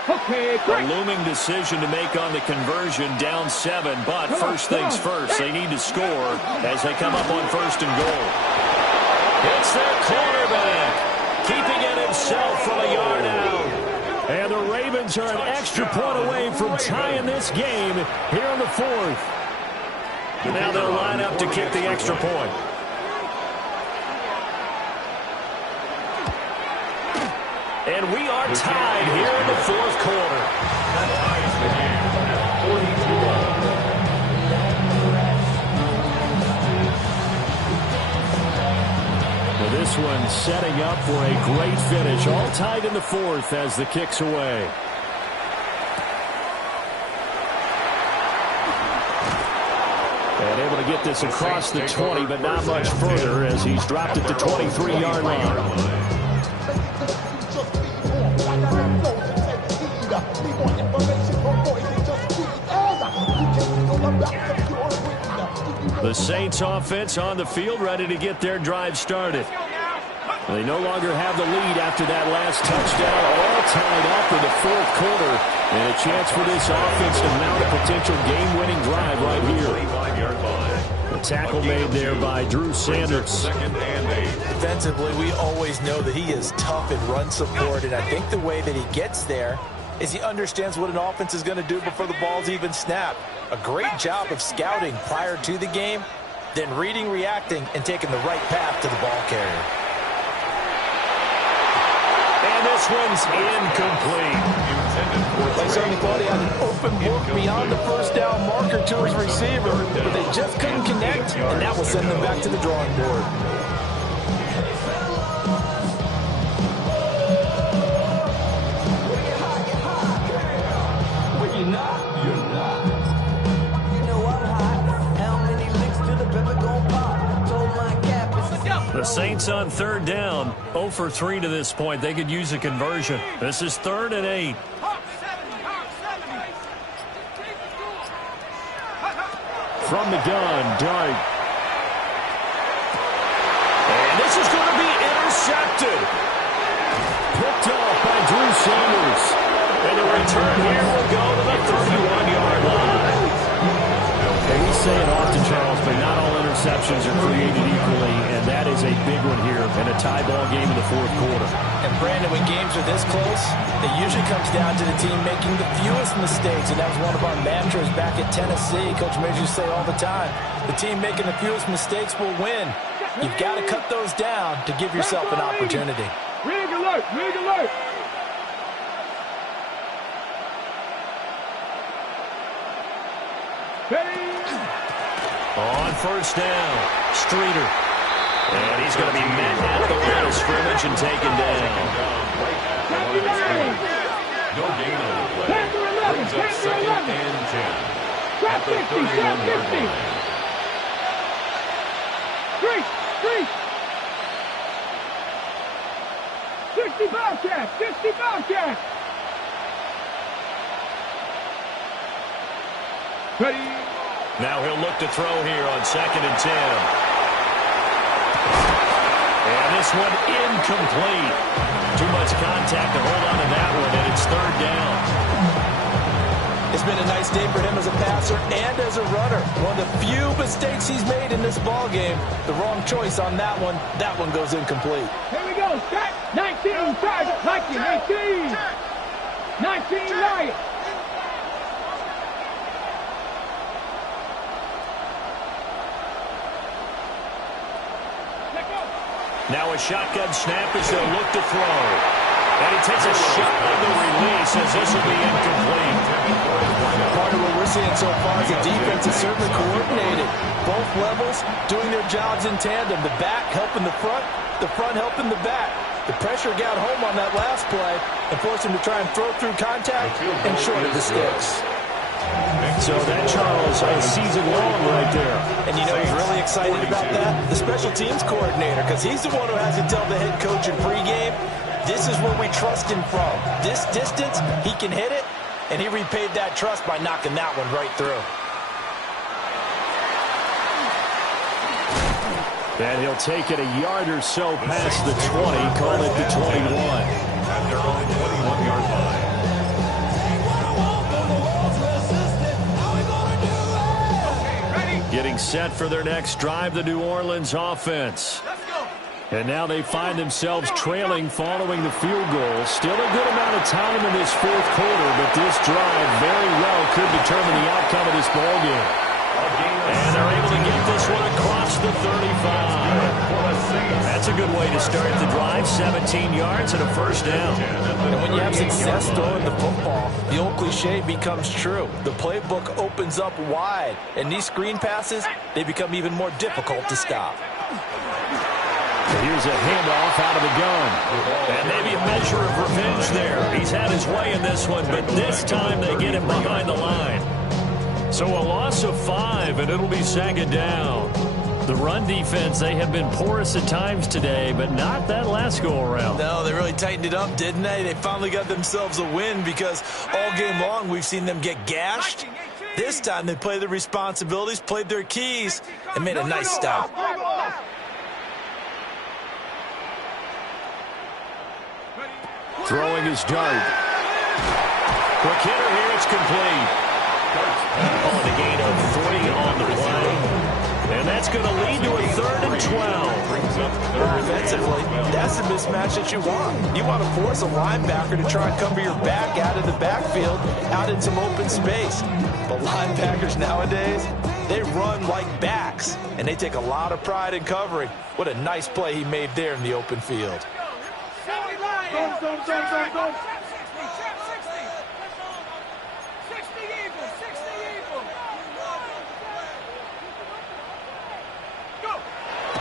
Okay, a looming decision to make on the conversion, down 7. But first things first, they need to score as they come up on 1st and goal. It's their quarterback, keeping it himself from a yard out. And the Ravens are an extra point away from tying this game here in the 4th. Now they'll line up to kick the extra point. And we are tied here in the 4th quarter. Well, this one setting up for a great finish. All tied in the 4th as the kick's away. And able to get this across the 20, but not much further as he's dropped it to 23-yard line. The Saints offense on the field, ready to get their drive started. They no longer have the lead after that last touchdown, all tied up in the 4th quarter. And a chance for this offense to mount a potential game-winning drive right here. tackle made there by Drew Sanders. Second and 8. Defensively, we always know that he is tough in run support, and I think the way that he gets there is he understands what an offense is going to do before the ball's even snapped. A great job of scouting prior to the game, then reading, reacting, and taking the right path to the ball carrier. And this one's incomplete. They certainly thought he had an open look beyond the first down marker to his receiver, but they just couldn't connect, and that will send them back to the drawing board. The Saints on third down, 0 for 3 to this point. They could use a conversion. This is 3rd and 8. From the gun, Dart. And this is going to be intercepted. Picked off by Drew Sanders. And the return here will go to the 31-yard line. And we say it often, Charles, but not all interceptions are created equally, and that is a big one here in a tie ball game in the 4th quarter. And Brandon, when games are this close, it usually comes down to the team making the fewest mistakes, and that was one of our mantras back at Tennessee. Coach Major used to say all the time, the team making the fewest mistakes will win. You've got to cut those down to give yourself an opportunity. Rig alert! Rig alert! On first down, Streeter. And he's going to be met at the line of scrimmage and taken down. No gain on the play. Brings up 2nd and 10. At the 31-yard line. Street! 60 Bobcats! 60 Bobcats! Ready? Now he'll look to throw here on 2nd and 10. And this one incomplete. Too much contact to hold on to that one, and it's 3rd down. It's been a nice day for him as a passer and as a runner. One of the few mistakes he's made in this ball game. The wrong choice on that one. That one goes incomplete. Here we go. Set. 19. Target. Liking. 18. 19. Riot. Now a shotgun snap as they'll look to throw. And he takes a shot on the release as this will be incomplete. Part of what we're seeing so far is the defense is certainly coordinated. Both levels doing their jobs in tandem. The back helping the front helping the back. The pressure got home on that last play and forced him to try and throw through contact and shorted the sticks. So that, Charles, a season long right there. And you know who's really excited about that? The special teams coordinator, because he's the one who has to tell the head coach in pregame, this is where we trust him from. This distance, he can hit it, and he repaid that trust by knocking that one right through. And he'll take it a yard or so past the 20, call it the 21. At their own 21-yard line. Getting set for their next drive, the New Orleans offense. And now they find themselves trailing following the field goal. Still a good amount of time in this 4th quarter, but this drive very well could determine the outcome of this ballgame. And they're able to get this one across the 35. That's a good way to start the drive. 17 yards and a first down. And when you have success throwing the football, the old cliche becomes true. The playbook opens up wide, and these screen passes, they become even more difficult to stop. Here's a handoff out of the gun. And maybe a measure of revenge there. He's had his way in this one, but this time they get him behind the line. So a loss of 5, and it'll be 2nd down. The run defense, they have been porous at times today, but not that last go-around. No, they really tightened it up, didn't they? They finally got themselves a win because all game long we've seen them get gashed. This time they played their responsibilities, played their keys, and made a nice stop. Throwing his dart. Quick hitter here, it's complete. Calling a gain of 3 on the play. And that That's going to lead to a 3rd and 12. Offensively, that's the mismatch that you want. You want to force a linebacker to try and cover your back out of the backfield, out in some open space. But linebackers nowadays, they run like backs, and they take a lot of pride in covering. What a nice play he made there in the open field. Go.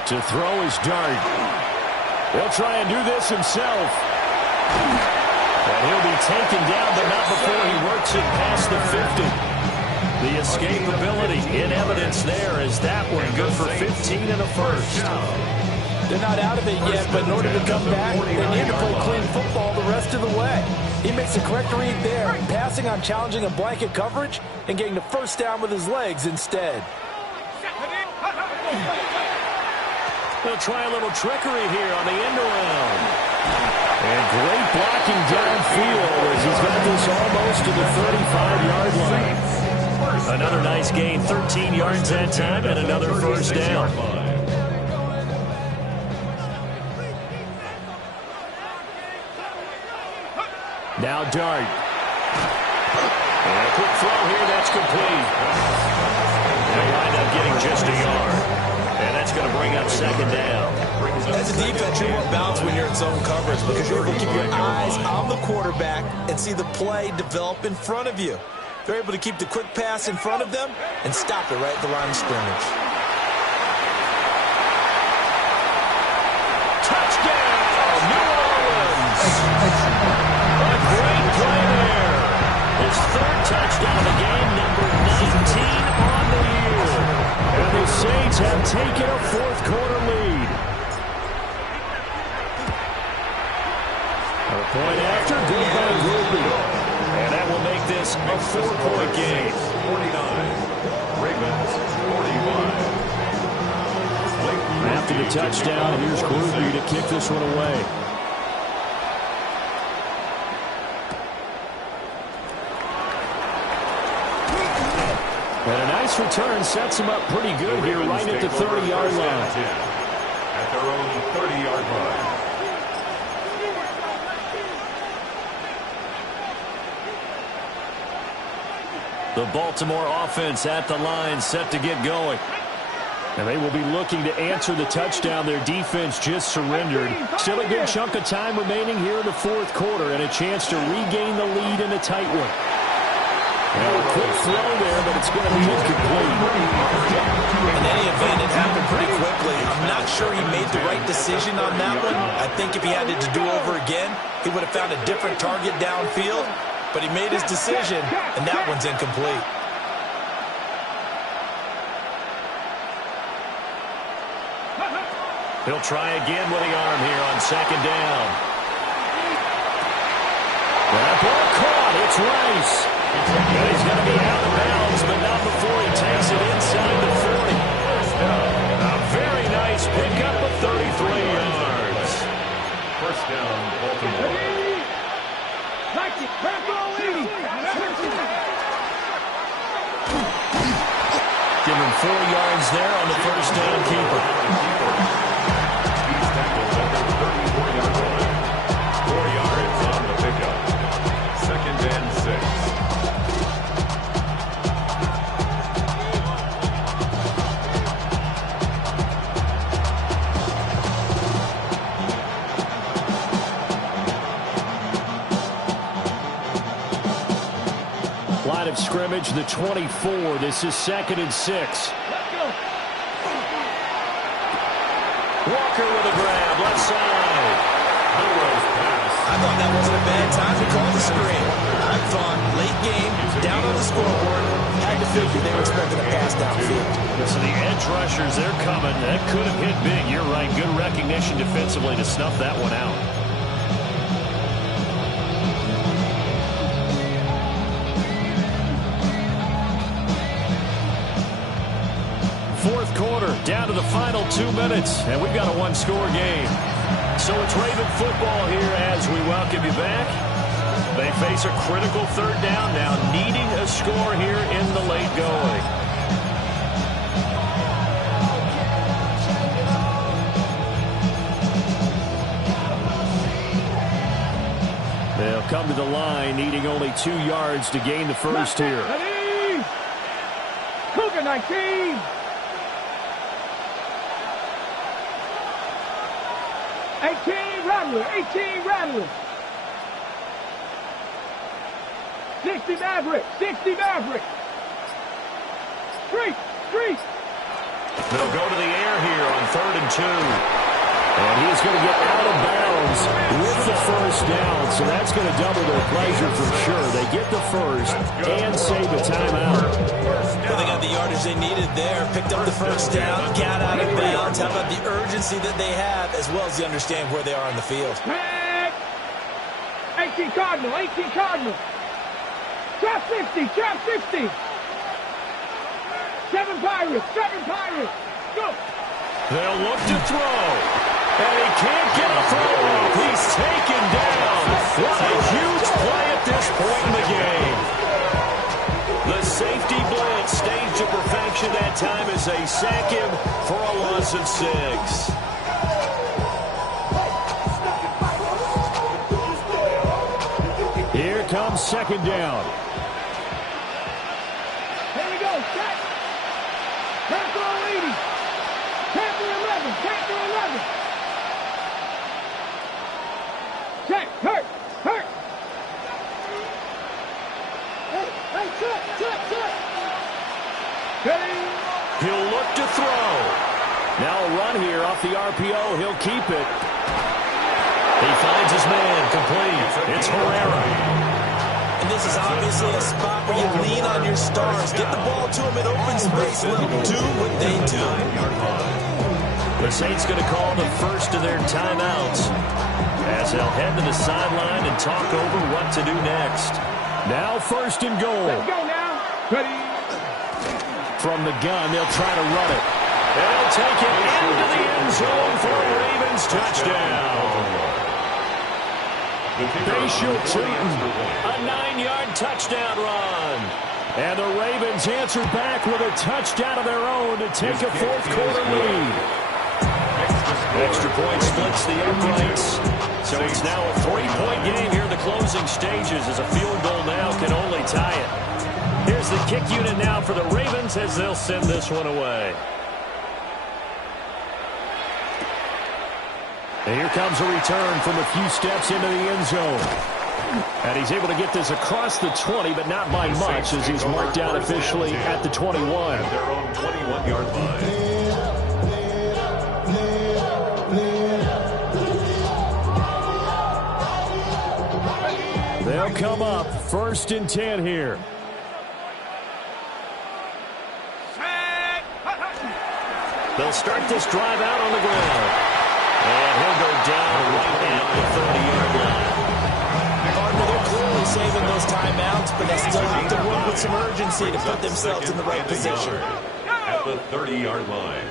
To throw his dart. He'll try and do this himself. And he'll be taken down, but not before he works it past the 50. The escapability in evidence there as that one good for 15 and a first. They're not out of it yet, but in order to come back, they need to play clean football the rest of the way. He makes the correct read there, passing on challenging a blanket coverage and getting the first down with his legs instead. They'll try a little trickery here on the end around. And great blocking downfield as he's got this almost to the 35-yard line. Another nice gain, 13 yards that time, and another first down. Now Dart. And a quick throw here, that's complete. They wind up getting just a yard. And that's going to bring up 2nd down. As a defense, you're more balanced when you're in zone coverage because you're able to keep your eyes on the quarterback and see the play develop in front of you. They're able to keep the quick pass in front of them and stop it right at the line of scrimmage. Touchdown, New Orleans! A great play there. His 3rd touchdown of the game, number 19 on the year. And the Saints have taken a 4th quarter lead. A point after, good by Ruby. And that will make this a 4-point game. 49. Ravens, 45. After the touchdown, here's Ruby to kick this one away. And a nice return sets him up pretty good here right at the 30-yard line. At their own 30-yard line. The Baltimore offense at the line, set to get going. And they will be looking to answer the touchdown their defense just surrendered. Still a good chunk of time remaining here in the 4th quarter and a chance to regain the lead in a tight one. Well, a quick throw there, but it's going to be incomplete. In any event, it happened pretty quickly. I'm not sure he made the right decision on that one. I think if he had it to do over again, he would have found a different target downfield. But he made his decision, and that one's incomplete. He'll try again with the arm here on 2nd down. That ball caught. It's Rice. And he's going to be out of bounds, but not before he takes it inside the 40. A very nice pickup of 33 yards. First down, Baltimore. Give him 4 yards there on the first down keeper. He's tackled at the 34-yard line. 4 yards on the pickup. 2nd and 6. Line of scrimmage, the 24. This is 2nd and 6. Walker with a grab, left side. I thought that wasn't a bad time to call the screen. I thought late game, down on the scoreboard, had to figure they were expecting a pass downfield. So the edge rushers, they're coming. That could have hit big. You're right. Good recognition defensively to snuff that one out. Fourth quarter, down to the final 2 minutes, and we've got a one-score game. So it's Raven football here as we welcome you back. They face a critical 3rd down now, needing a score here in the late going. come to the line, needing only 2 yards to gain the first here. Cougar 19. 18 Rattler, 18 Rattler. 60 Maverick, 60 Maverick. Street. They'll go to the air here on 3rd and 2. And he's going to get out of bounds with the first down, so that's going to double their pleasure for sure. They get the first and save a timeout. Well, they got the yardage they needed there, picked up the first down, got out of bounds. How about the urgency that they have, as well as the understanding where they are on the field? 18 Cardinal, 18 Cardinal. Trap 60, trap 60. 7 Pirates, 7 Pirates. Go. They'll look to throw. And he can't get a throw off. He's taken down. What a huge play at this point in the game. The safety blitz staged to perfection that time as they sack him for a loss of 6. Here comes 2nd down. Here we go, set. Panther 80. Panther 11, Panther 11. Check, hurt. Hey, check. He'll look to throw. Now a run here off the RPO. He'll keep it. He finds his man complete. It's Herrera. And this is obviously a spot where you lean on your stars. Get the ball to him in open space. Let them do what they do. The Saints going to call the first of their timeouts as they'll head to the sideline and talk over what to do next. Now 1st and goal. Let's go now. Ready. From the gun, they'll try to run it. They'll take it into the end zone for a Ravens touchdown. They show Tootin a 9-yard touchdown run. And the Ravens answer back with a touchdown of their own to take a 4th quarter lead. Extra point splits the uprights. So it's now a 3-point game here in the closing stages as a field goal now can only tie it. Here's the kick unit now for the Ravens as they'll send this one away. And here comes a return from a few steps into the end zone. And he's able to get this across the 20, but not by much as he's marked down officially at the 21. At their own 21-yard line. They'll come up 1st and 10 here. They'll start this drive out on the ground. And he'll go down right at the 30-yard line. Gardner, they're clearly saving those timeouts, but they still have to work with some urgency to put themselves in the right position. At the 30-yard line.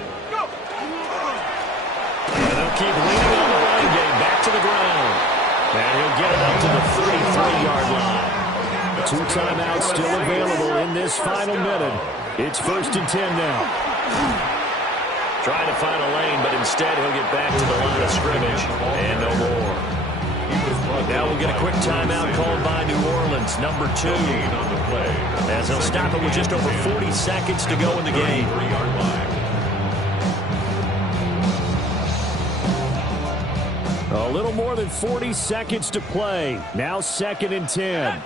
And they'll keep leaning on the run game back to the ground. And he'll get it up to the 33-yard line. 2 timeouts still available in this final minute. It's 1st and 10 now. Trying to find a lane, but instead he'll get back to the line of scrimmage. And no more. Now we'll get a quick timeout called by New Orleans, number 2. As they'll stop it with just over 40 seconds to go in the game. A little more than 40 seconds to play. Now 2nd and 10.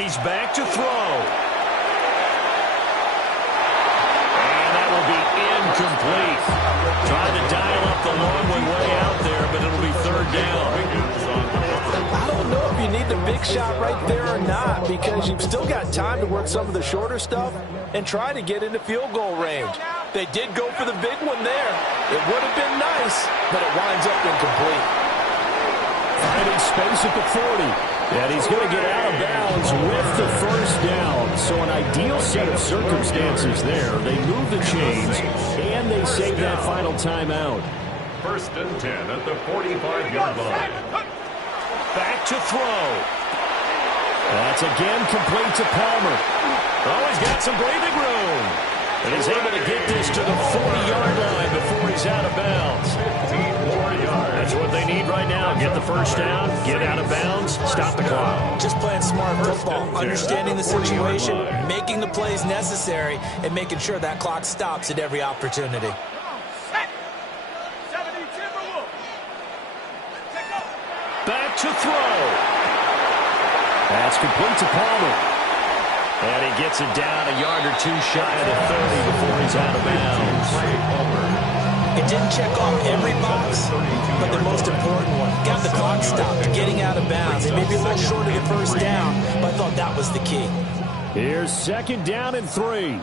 He's back to throw. Incomplete. Trying to dial up the long one way out there, but it'll be 3rd down. I don't know if you need the big shot right there or not, because you've still got time to work some of the shorter stuff and try to get into field goal range. They did go for the big one there. It would have been nice, but it winds up incomplete. Finding space at the 40. And he's going to get out of bounds with the first down. So an ideal set of circumstances there. They move the chains, and they save that final timeout. 1st and 10 at the 45-yard line. Back to throw. That's again complete to Palmer. Oh, he's got some breathing room. And he's able to get this to the 40-yard line before he's out of bounds. 15 more yards. That's what they need right now. Get the first down, get out of bounds, stop the clock. Just playing smart football, understanding the situation, making the plays necessary, and making sure that clock stops at every opportunity. Back to throw. That's complete to Palmer. And he gets it down a yard or two shy of the 30 before he's out of bounds. It didn't check off every box, but the most important one. Got the clock stopped, getting out of bounds. It may be a little short of the first down, but I thought that was the key. Here's second down and 3.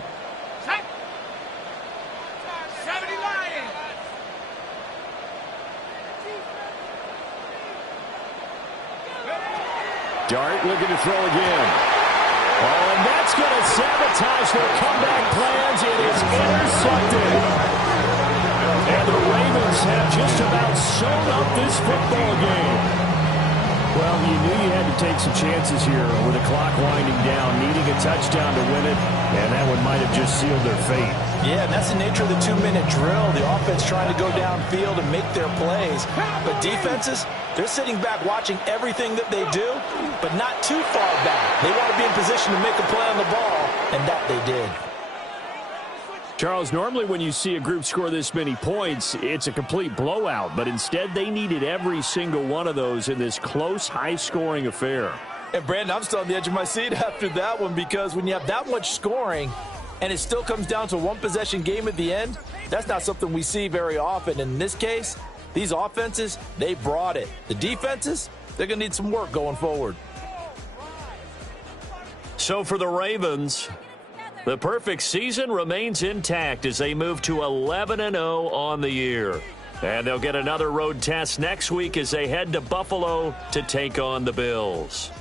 Dart looking to throw again. Oh, and that's going to sabotage their comeback plans. It is intercepted. And the Ravens have just about sewn up this football game. Well, you knew you had to take some chances here with the clock winding down, needing a touchdown to win it, and that one might have just sealed their fate. Yeah, and that's the nature of the 2-minute drill. The offense trying to go downfield and make their plays. But defenses, they're sitting back watching everything that they do, but not too far back. They want to be in position to make a play on the ball, and that they did. Charles, normally when you see a group score this many points, it's a complete blowout, but instead they needed every single one of those in this close, high-scoring affair. And, Brandon, I'm still on the edge of my seat after that one because when you have that much scoring and it still comes down to a one-possession game at the end, that's not something we see very often. In this case, these offenses, they brought it. The defenses, they're going to need some work going forward. So for the Ravens, the perfect season remains intact as they move to 11-0 on the year. And they'll get another road test next week as they head to Buffalo to take on the Bills.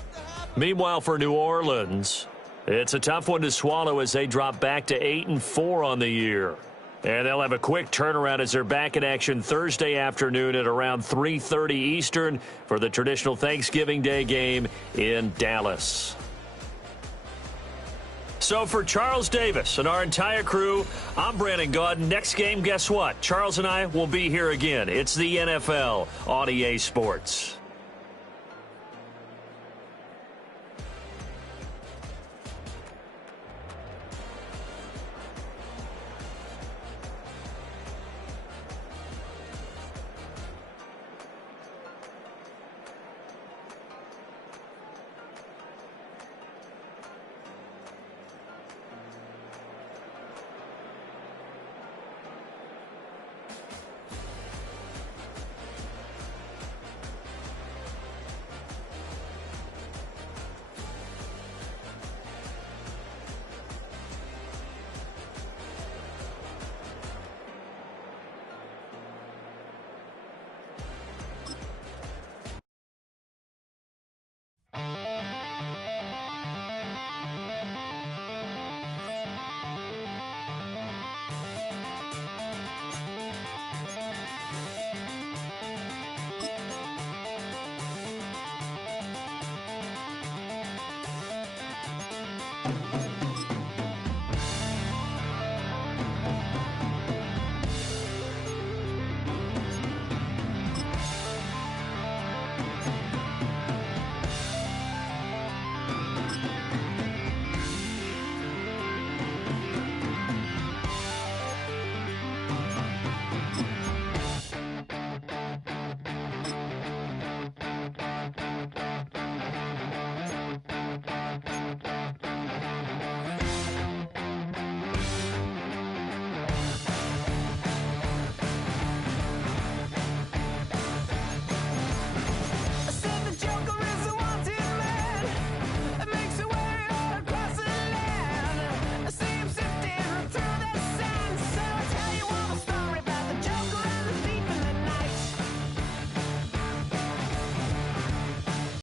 Meanwhile, for New Orleans, it's a tough one to swallow as they drop back to 8-4 on the year. And they'll have a quick turnaround as they're back in action Thursday afternoon at around 3:30 Eastern for the traditional Thanksgiving Day game in Dallas. So for Charles Davis and our entire crew, I'm Brandon Gaudin. Next game, guess what? Charles and I will be here again. It's the NFL on EA Sports.